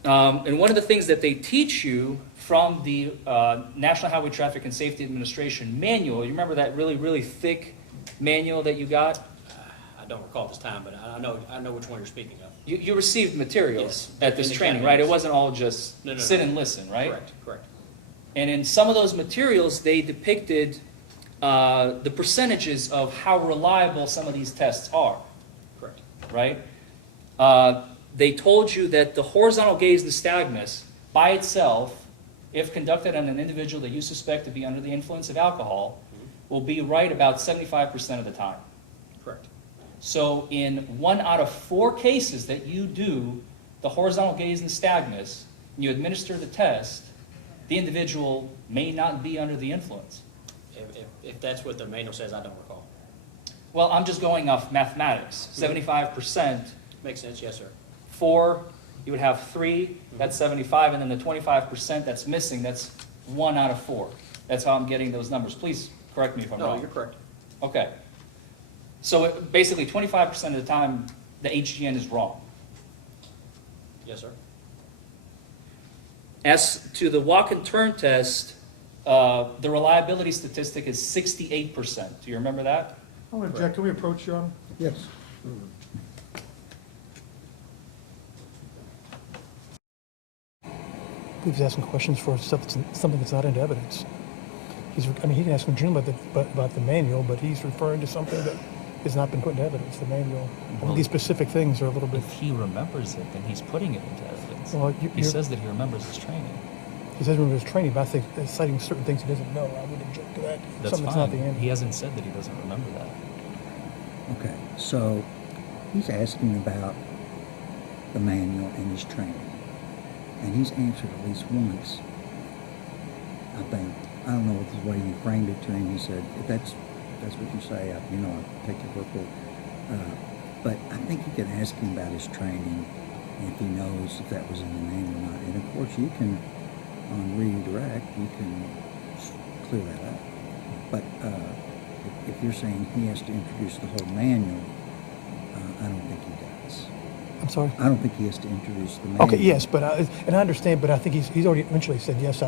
And one of the things that they teach you from the National Highway Traffic and Safety Administration manual, you remember that really, really thick manual that you got? I don't recall this time, but I know which one you're speaking of. You received materials Yes. at this In the training, academy, right? It yes. wasn't all just No. sit and listen, right? Correct, correct. And in some of those materials, they depicted the percentages of how reliable some of these tests are, Correct. right? They told you that the horizontal gaze nystagmus by itself, if conducted on an individual that you suspect to be under the influence of alcohol, will be right about 75% of the time. Correct. So in 1 out of 4 cases that you do the horizontal gaze nystagmus, and you administer the test, the individual may not be under the influence. If that's what the manual says, I don't recall. Well, I'm just going off mathematics. 75%, Makes sense, yes, sir. 4, you would have 3, that's 75, and then the 25% that's missing, that's 1 out of 4. That's how I'm getting those numbers. Please correct me if I'm No, wrong. you're correct. Okay. So basically 25% of the time, the HGN is wrong. Yes, sir. As to the walk and turn test, the reliability statistic is 68%. Do you remember that? I want to object, can we approach you on? Yes. believe he's asking questions for stuff something that's not into evidence. He can ask him generally about the manual, but he's referring to something that has not been put into evidence, the manual. I think these specific things are a little bit... If he remembers it, then he's putting it into evidence. Well, He says that he remembers his training. He says when he was training, but I think citing certain things he doesn't know, I would object to that. That's Something that's not the fine. end. He hasn't said that he doesn't remember that. Okay, so he's asking about the manual and his training. And he's answered at least once, I think. I don't know the way you framed it to him. He said, if that's what you say, I'll take your word for it. But I think you can ask him about his training, and if he knows if that was in the manual or not. And of course, you can, on redirect, you can clear that up. But if you're saying he has to introduce the whole manual, I don't think he does. I'm sorry? I don't think he has to introduce the manual. Okay, yes, but I understand, but I think he's already eventually said yes.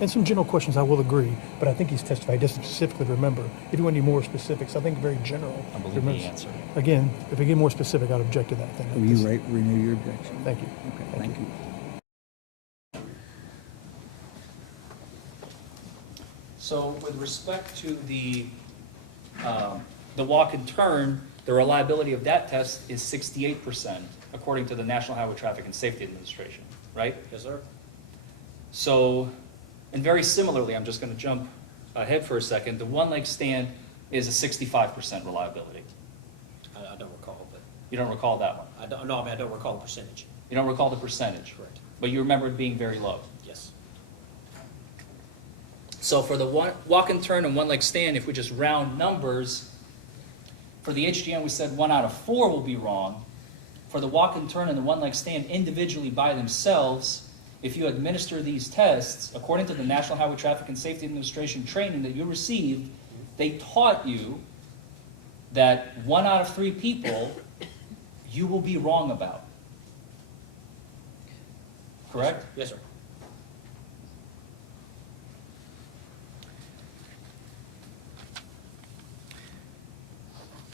And some general questions I will agree, but I think he's testified. He doesn't specifically remember. If you want any more specifics, I think very general. I believe the answer. Again, if we get more specific, I'd object to that. Then Will you renew your objection? Thank you. Okay, thank you. So with respect to the walk and turn, the reliability of that test is 68%, according to the National Highway Traffic and Safety Administration, right? Yes, sir. So, and very similarly, I'm just going to jump ahead for a second, the one leg stand is a 65% reliability. I don't recall, but You don't recall that one? I don't recall the percentage. You don't recall the percentage? Correct. But you remember it being very low? Yes. So for the walk and turn and one leg stand, if we just round numbers, for the HGM we said 1 out of 4 will be wrong. For the walk and turn and the one leg stand individually by themselves, if you administer these tests, according to the National Highway Traffic and Safety Administration training that you received, they taught you that 1 out of 3 people you will be wrong about. Correct? Yes, sir.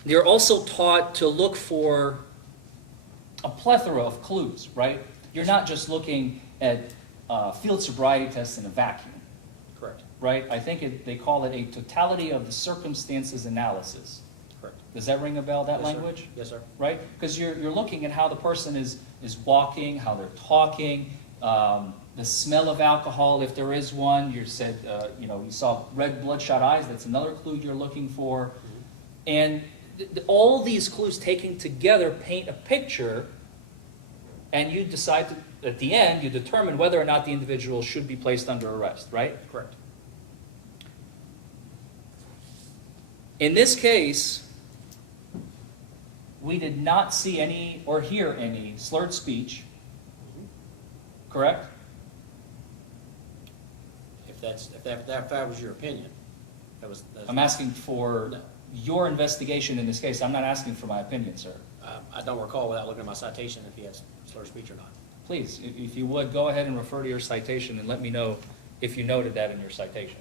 You're also taught to look for a plethora of clues, right? You're not just looking at field sobriety tests in a vacuum, Correct. right? I think they call it a totality of the circumstances analysis. Correct. Does that ring a bell, that Yes, sir. language? Yes, sir. Right? Because you're looking at how the person is walking, how they're talking, the smell of alcohol, if there is one. You said, you saw red bloodshot eyes. That's another clue you're looking for. Mm-hmm. And all these clues taken together paint a picture, and you decide at the end, you determine whether or not the individual should be placed under arrest, right? Correct. In this case, we did not see any or hear any slurred speech, correct? If that was your opinion, that's I'm asking for No. your investigation in this case. I'm not asking for my opinion, sir. I don't recall without looking at my citation if he has slurred speech or not. Please, if you would, go ahead and refer to your citation and let me know if you noted that in your citation.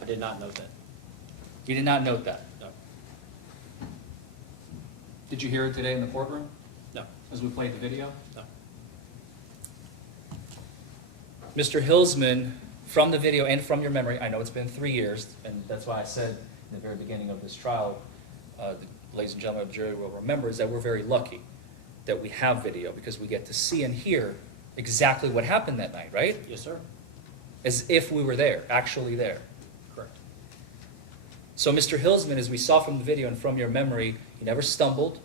I did not note that. You did not note that. No. Did you hear it today in the courtroom No. as we played the video? No. Mr. Hillsman, from the video and from your memory, I know it's been 3 years, and that's why I said in the very beginning of this trial, the ladies and gentlemen of the jury will remember, is that we're very lucky that we have video because we get to see and hear exactly what happened that night, right? Yes, sir. As if we were there, actually there. Correct. So Mr. Hillsman, as we saw from the video and from your memory, he never stumbled.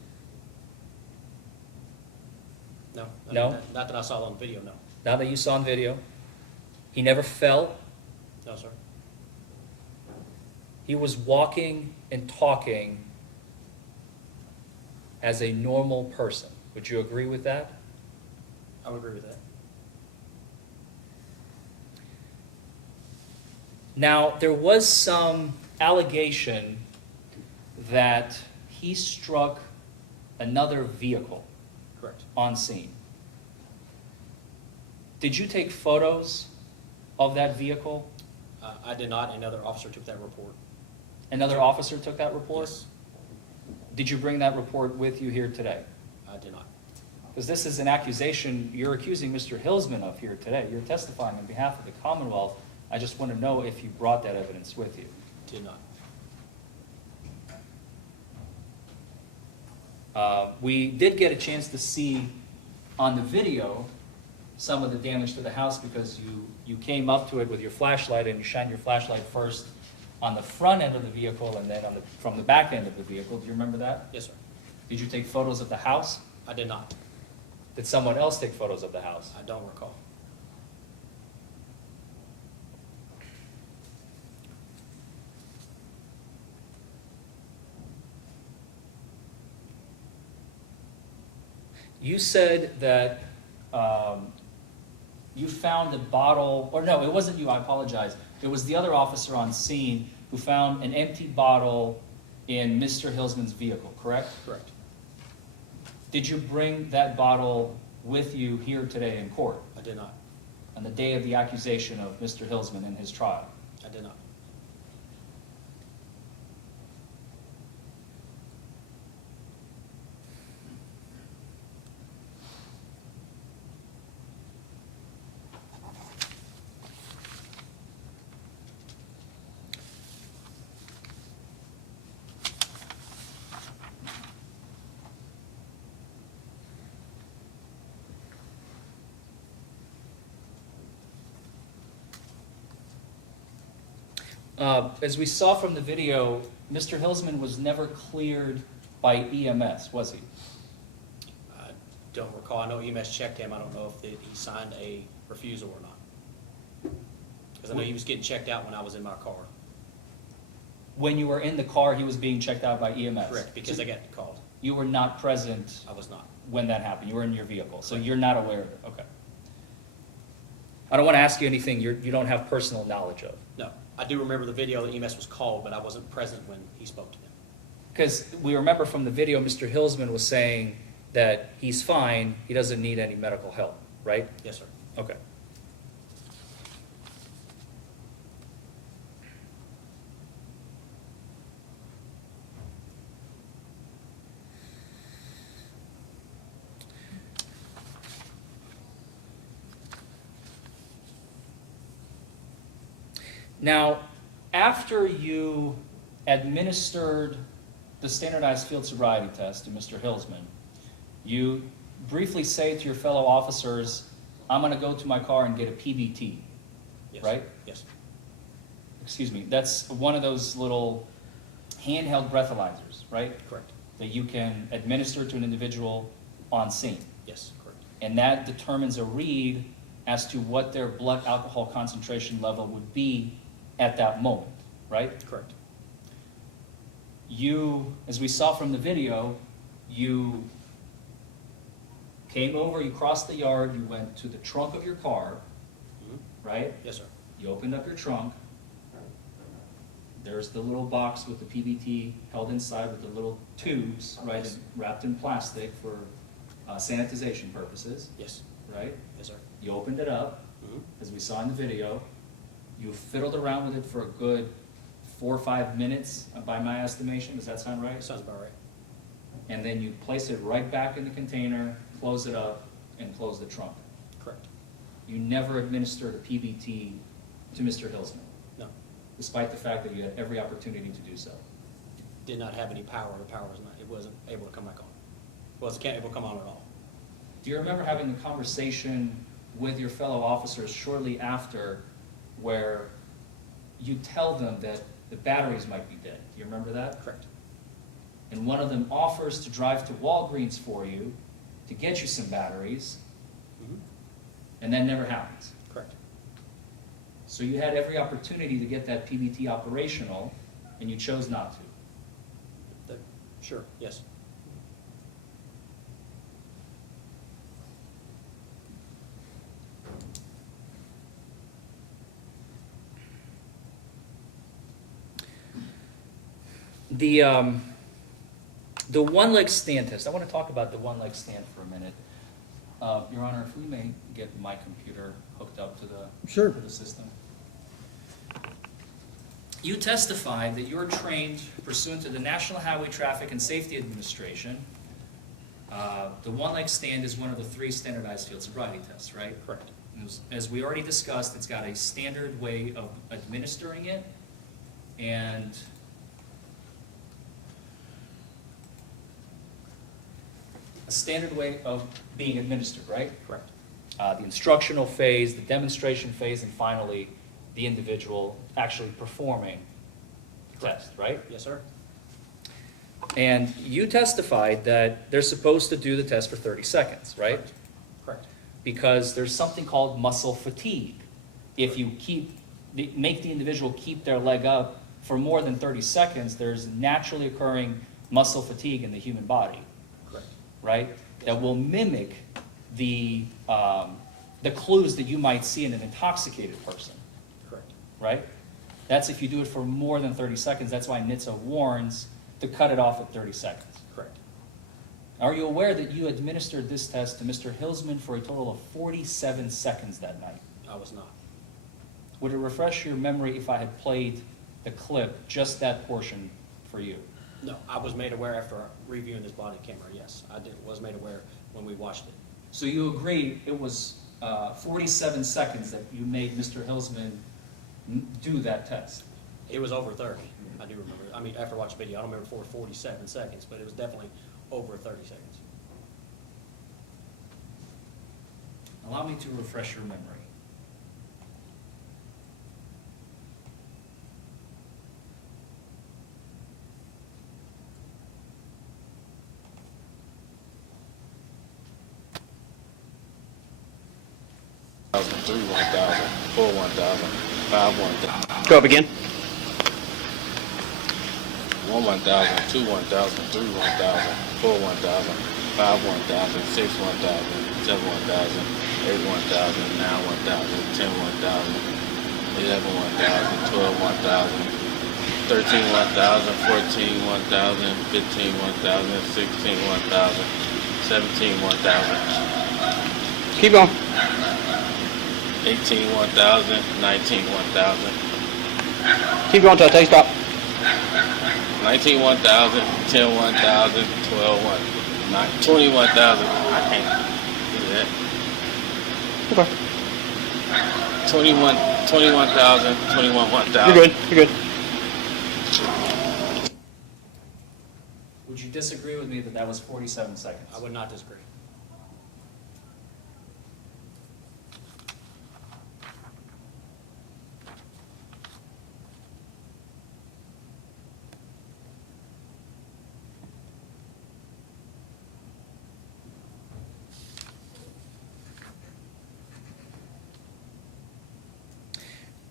No. No? Not that I saw on video, no. Now that you saw on video, he never fell. No, sir. He was walking and talking as a normal person. Would you agree with that? I would agree with that. Now, there was some allegation that he struck another vehicle Correct. on scene. Did you take photos of that vehicle? I did not. Another officer took that report. Another officer took that report? Yes, Did you bring that report with you here today? I did not. Because this is an accusation you're accusing Mr. Hillsman of here today. You're testifying on behalf of the Commonwealth. I just want to know if you brought that evidence with you. Did not. We did get a chance to see on the video some of the damage to the house because you came up to it with your flashlight and you shined your flashlight first on the front end of the vehicle and then from the back end of the vehicle. Do you remember that? Yes, sir. Did you take photos of the house? I did not. Did someone else take photos of the house? I don't recall. You said that you found a bottle, or no, it wasn't you, I apologize. It was the other officer on scene who found an empty bottle in Mr. Hillsman's vehicle, correct? Correct. Did you bring that bottle with you here today in court I did not. on the day of the accusation of Mr. Hillsman in his trial? I did not. As we saw from the video, Mr. Hillsman was never cleared by EMS, was he? I don't recall. I know EMS checked him. I don't know if he signed a refusal or not. Because I know he was getting checked out when I was in my car. When you were in the car, he was being checked out by EMS? Correct, because So I got called. you were not present I was not. when that happened? You were in your vehicle, so you're not aware of it? Okay. I don't want to ask you anything you don't have personal knowledge of. No. I do remember the video that EMS was called, but I wasn't present when he spoke to them. Because we remember from the video, Mr. Hillsman was saying that he's fine, he doesn't need any medical help, right? Yes, sir. Okay. Now, after you administered the standardized field sobriety test to Mr. Hillsman, you briefly say to your fellow officers, I'm going to go to my car and get a PBT, Yes. right? Yes. Excuse me, that's one of those little handheld breathalyzers, right? Correct. That you can administer to an individual on scene. Yes, correct. And that determines a read as to what their blood alcohol concentration level would be at that moment, right? Correct. You, as we saw from the video, you came over, you crossed the yard, you went to the trunk of your car, Mhm. right? Yes, sir. You opened up your trunk. There's the little box with the PBT held inside with the little tubes, right, Yes. wrapped in plastic for sanitization purposes, Yes. right? Yes, sir. You opened it up, Mhm. as we saw in the video. You fiddled around with it for a good 4 or 5 minutes, by my estimation. Does that sound right? Sounds about right. And then you place it right back in the container, close it up, and close the trunk. Correct. You never administered a PBT to Mr. Hillsman, No. despite the fact that you had every opportunity to do so. Did not have any power. The power was not, it wasn't able to come back on. Wasn't able to come on at all. Do you remember having a conversation with your fellow officers shortly after where you tell them that the batteries might be dead? Do you remember that? Correct. And one of them offers to drive to Walgreens for you to get you some batteries, Mhm. and that never happens. Correct. So you had every opportunity to get that PBT operational, and you chose not to. Sure, yes. The one-leg stand test, I want to talk about the one-leg stand for a minute. Your Honor, if we may get my computer hooked up to the, Sure. to the system. You testified that you're trained pursuant to the National Highway Traffic and Safety Administration. The one-leg stand is one of the 3 standardized field sobriety tests, right? Correct. As we already discussed, it's got a standard way of administering it, and a standard way of being administered, right? Correct. The instructional phase, the demonstration phase, and finally, the individual actually performing the test, right? Yes, sir. And you testified that they're supposed to do the test for 30 seconds, right? Correct. Because there's something called muscle fatigue. If you make the individual keep their leg up for more than 30 seconds, there's naturally occurring muscle fatigue in the human body, Correct. right? That will mimic the clues that you might see in an intoxicated person, Correct. right? That's if you do it for more than 30 seconds. That's why NHTSA warns to cut it off at 30 seconds. Correct. Are you aware that you administered this test to Mr. Hilsman for a total of 47 seconds that night? I was not. Would it refresh your memory if I had played the clip, just that portion, for you? No, I was made aware after reviewing this body camera, yes. Was made aware when we watched it. So you agree it was 47 seconds that you made Mr. Hilsman do that test? It was over 30, I do remember. I mean, after watching the video, I don't remember 47 seconds, but it was definitely over 30 seconds. Allow me to refresh your memory. Three 1,000, 4 1,000, 5 1,000. Go up again. 1 1,000, 2 1,000, 3 1,000, 4 1,000, 5 1,000, 6 1,000, 7 1,000, 8 1,000, 9 1,000, 10 1,000, 11 1,000, 12 1,000, 13 1,000, 14 1,000, 15 1,000, 16 1,000, 17 1,000, Keep going. 18 1,000, 19 1,000, Keep going until I tell you stop. 19 1,000, 10 1,000, 12 1, 21,000. I can't do that. Okay. 21,000, 21 1,000. You're good. You're good. Would you disagree with me that that was 47 seconds? I would not disagree.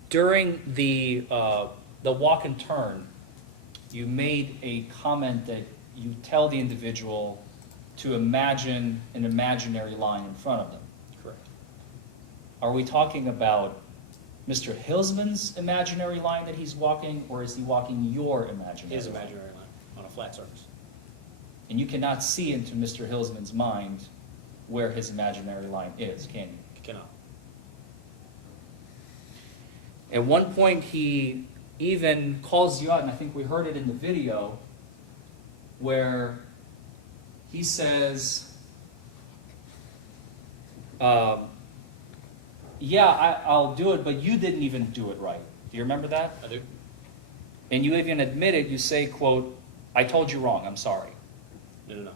During the walk and turn, you made a comment that you tell the individual to imagine an imaginary line in front of them. Correct. Are we talking about Mr. Hilsman's imaginary line that he's walking, or is he walking your imaginary His line? imaginary line on a flat surface. And you cannot see into Mr. Hilsman's mind where his imaginary line is, can you? Cannot. At one point, he even calls you out, and I think we heard it in the video, where he says, yeah, I'll do it, but you didn't even do it right. Do you remember that? I do. And you even admitted, you say, quote, I told you wrong, I'm sorry. No.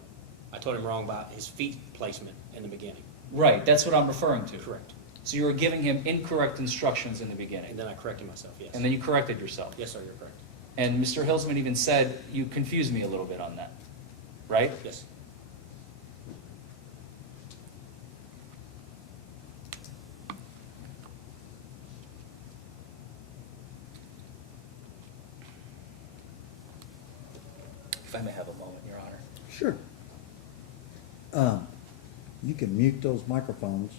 I told him wrong about his feet placement in the beginning. Right, that's what I'm referring to. Correct. So you were giving him incorrect instructions in the beginning. And then I corrected myself, yes. And then you corrected yourself. Yes, sir, you're correct. And Mr. Hilsman even said, you confused me a little bit on that, right? Yes. If I may have a moment, Your Honor. Sure. You can mute those microphones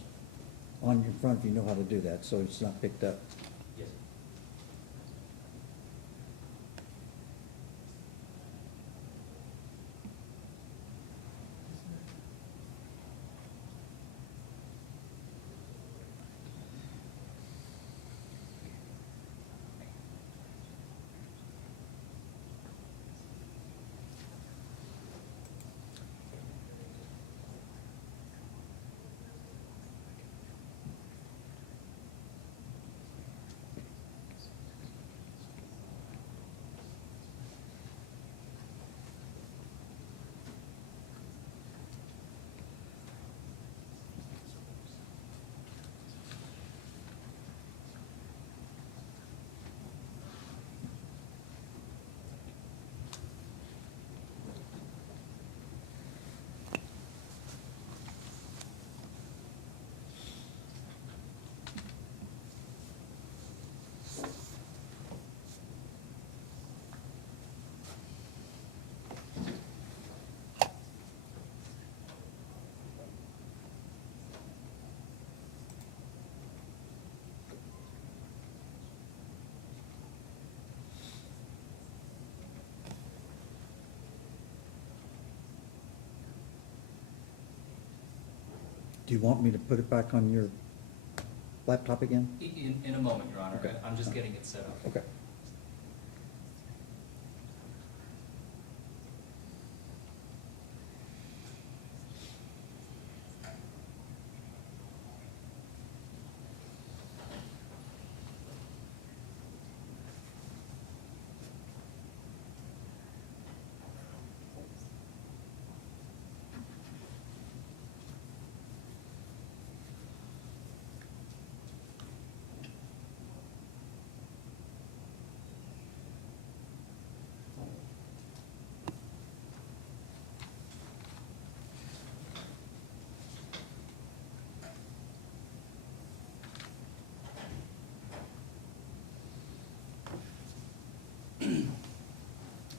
on your front if you know how to do that, so it's not picked up. Yes. Do you want me to put it back on your laptop again? In a moment, Your Honor. Okay. I'm just getting it set up. Okay.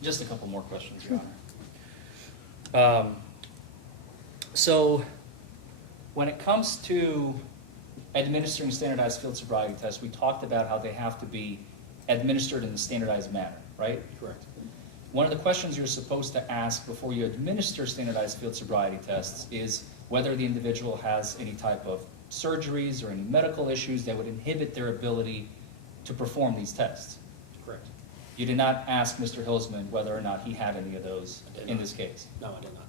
Just a couple more questions, Your Honor. So, when it comes to administering standardized field sobriety tests, we talked about how they have to be administered in a standardized manner, right? Correct. One of the questions you're supposed to ask before you administer standardized field sobriety tests is whether the individual has any type of surgeries or any medical issues that would inhibit their ability to perform these tests. Correct. You did not ask Mr. Hillsman whether or not he had any of those I did in not. this case. No, I did not.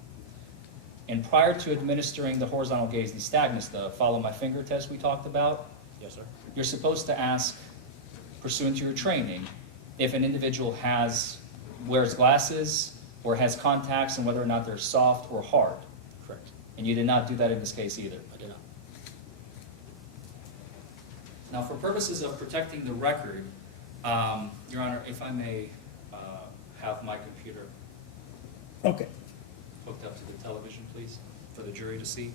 And prior to administering the horizontal gaze nystagmus, the follow my finger test we talked about, Yes, sir. you're supposed to ask, pursuant to your training, if an individual wears glasses or has contacts and whether or not they're soft or hard. Correct. And you did not do that in this case either. I did not. Now, for purposes of protecting the record, Your Honor, if I may have my computer Okay. hooked up to the television, please, for the jury to see.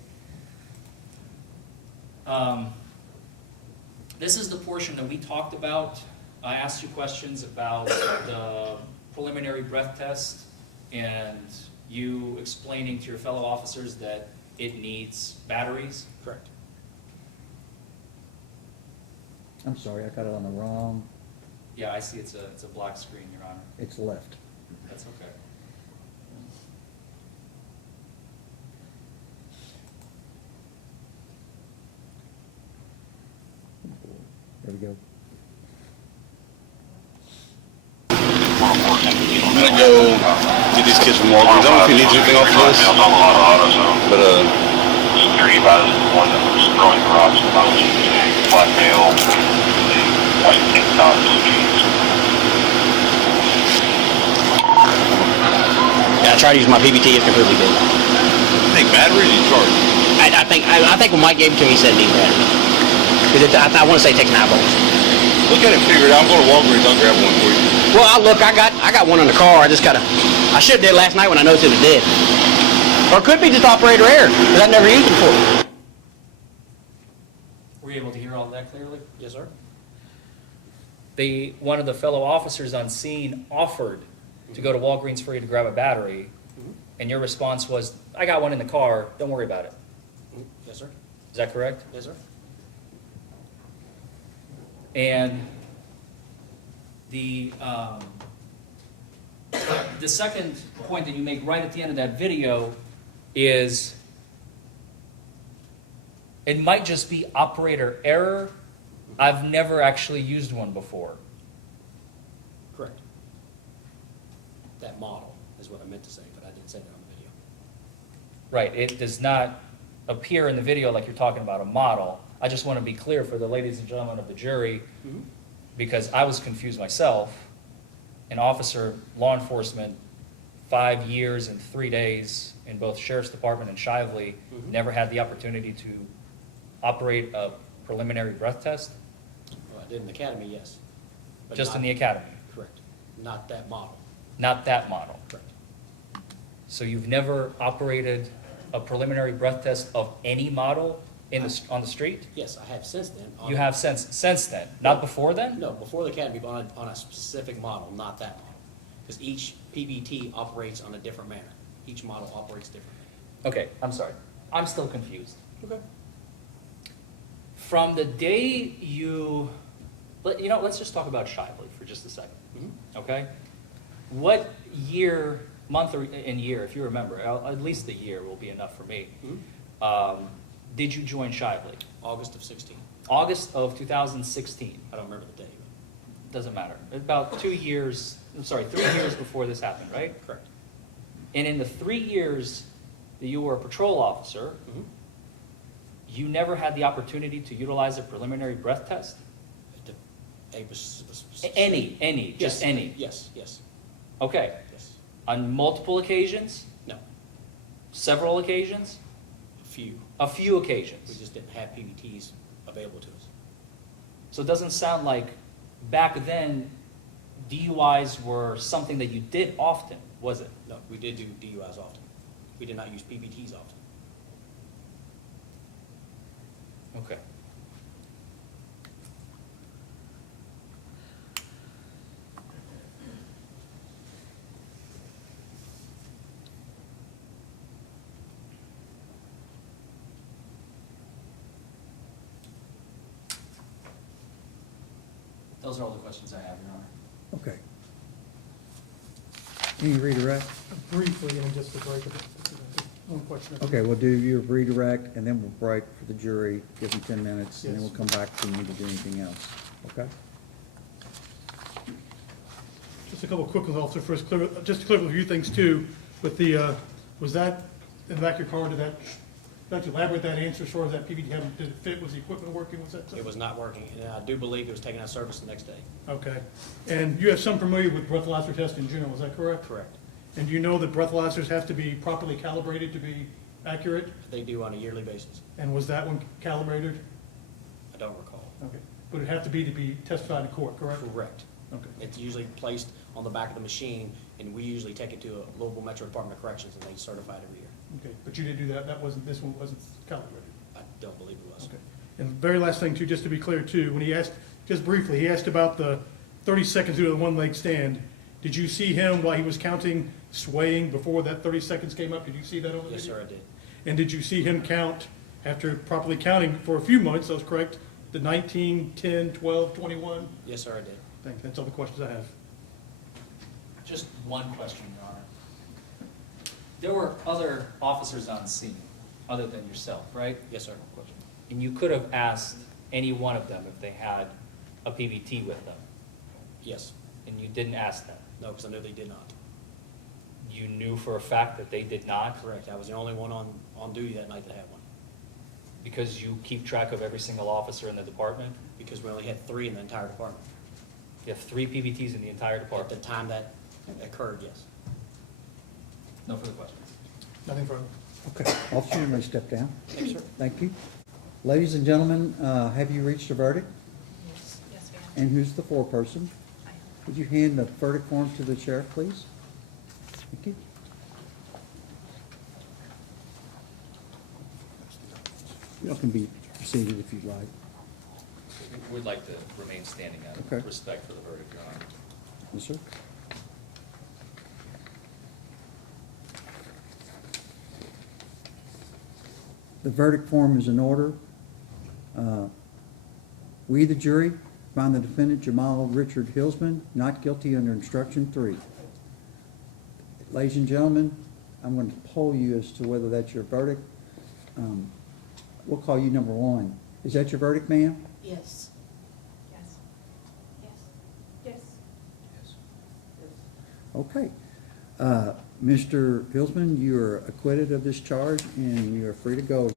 This is the portion that we talked about. I asked you questions about the preliminary breath test and you explaining to your fellow officers that it needs batteries. Correct. I'm sorry, I got it on the wrong, Yeah, I see it's a black screen, Your Honor. it's left. That's okay. There we go. I'm gonna go get these kids from Walgreens. I don't know if he needs anything off this, but Security advisor, the one that was throwing rocks about a black male, a white tank top, blue jeans. Yeah, I tried to use my PBT, it's completely good. take batteries you charge. I think when Mike gave it to me, he said it needed batteries. Because I want to say it takes 9 volts. Look at it, figure it out. I'm going to Walgreens. I'll grab one for you. Well, I got one in the car. I should have did it last night when I noticed it was dead. Or it could be just operator error, because I've never used it before. Were you able to hear all that clearly? Yes, sir. One of the fellow officers on scene offered to go to Walgreens for you to grab a battery, and your response was, I got one in the car, don't worry about it. Yes, sir. Is that correct? Yes, sir. And the second point that you make right at the end of that video is it might just be operator error. I've never actually used one before. Correct. That model is what I meant to say, but I didn't say that on the video. Right, it does not appear in the video like you're talking about a model. I just want to be clear for the ladies and gentlemen of the jury, because I was confused myself. An officer, law enforcement, 5 years and 3 days in both Sheriff's Department and Shively, never had the opportunity to operate a preliminary breath test, Well, I did in the academy, yes. But just in not- the academy, Correct. Not that model. not that model. Correct. So you've never operated a preliminary breath test of any model on the street? Yes, I have since then. You have since then, not before then? No, before the academy, but on a specific model, not that model. Because each PBT operates on a different manner. Each model operates differently. Okay, I'm sorry. I'm still confused. Okay. From the day let's just talk about Shively for just a second, okay? What year, month or in year, if you remember, at least the year will be enough for me. did you join Shively? August of 16. August of 2016. I don't remember the day. Doesn't matter. About 3 years before this happened, right? Correct. And in the 3 years that you were a patrol officer, Mhm. you never had the opportunity to utilize a preliminary breath test? Any, just any? Yes, yes, Okay. yes. On multiple occasions? No, Several occasions? a few. A few We occasions. just didn't have PBTs available to us. So it doesn't sound like back then DUIs were something that you did often, was it? No, we did do DUIs often. We did not use PBTs often. Okay. Those are all the questions I have, Your Honor. Okay. Any redirect? Briefly, and just to break it, one question. Okay, we'll do your redirect, and then we'll break for the jury, give them 10 minutes, and then Yes. we'll come back if we need to do anything else, okay? Just a couple of quick ones, Officer Fritz, just to clear up a few things too, with the, was that in the back of your car, did that elaborate that answer as far as that PBT, did it fit, was the equipment working, was that? It was not working, and I do believe it was taken out of service the next day. Okay, and you have some familiar with breathalyzer tests in general, is that correct? Correct. And do you know that breathalyzers have to be properly calibrated to be accurate? They do on a yearly basis. And was that one calibrated? I don't recall. Okay, but it have to be testified in court, correct? Correct. Okay. It's usually placed on the back of the machine, and we usually take it to a Louisville Metro Department of Corrections, and they certify it every year. Okay, but you didn't do that, this one wasn't calibrated? I don't believe it was. Okay. And the very last thing too, just to be clear too, when he asked, just briefly, he asked about the 30 seconds to the one leg stand. Did you see him while he was counting, swaying before that 30 seconds came up? Did you see that on the video? Yes, sir, I did. And did you see him count, after properly counting for a few moments, that was correct, the 19, 10, 12, 21? Yes, sir, I did. Thanks, that's all the questions I have. Just one question, Your Honor. There were other officers on scene, other than yourself, right? Yes, sir. And you could have asked any one of them if they had a PBT with them, Yes. and you didn't ask them. No, because I knew they did not. You knew for a fact that they did not, Correct. I was the only one on duty that night that had one, because you keep track of every single officer in the department? because we only had 3 in the entire department. You have 3 PBTs in the entire At the department? time that occurred, yes. No further questions. Nothing further. Okay, officer, you may step down. Thank you, sir. Thank you. Ladies and gentlemen, have you reached a verdict? Yes, yes, ma'am. And who's the foreperson? I am. Would you hand the verdict form to the sheriff, please? Thank you. You all can be seated if you'd like. We'd like to remain standing out Okay. of respect for the verdict, Your Honor. Yes, sir. The verdict form is in order. We, the jury, find the defendant Jamal Richard Hillsman not guilty under instruction 3. Ladies and gentlemen, I'm going to poll you as to whether that's your verdict. We'll call you number 1. Is that your verdict, ma'am? Yes. Yes. Yes. Yes. Okay. Mr. Hillsman, you are acquitted of this charge and you are free to go.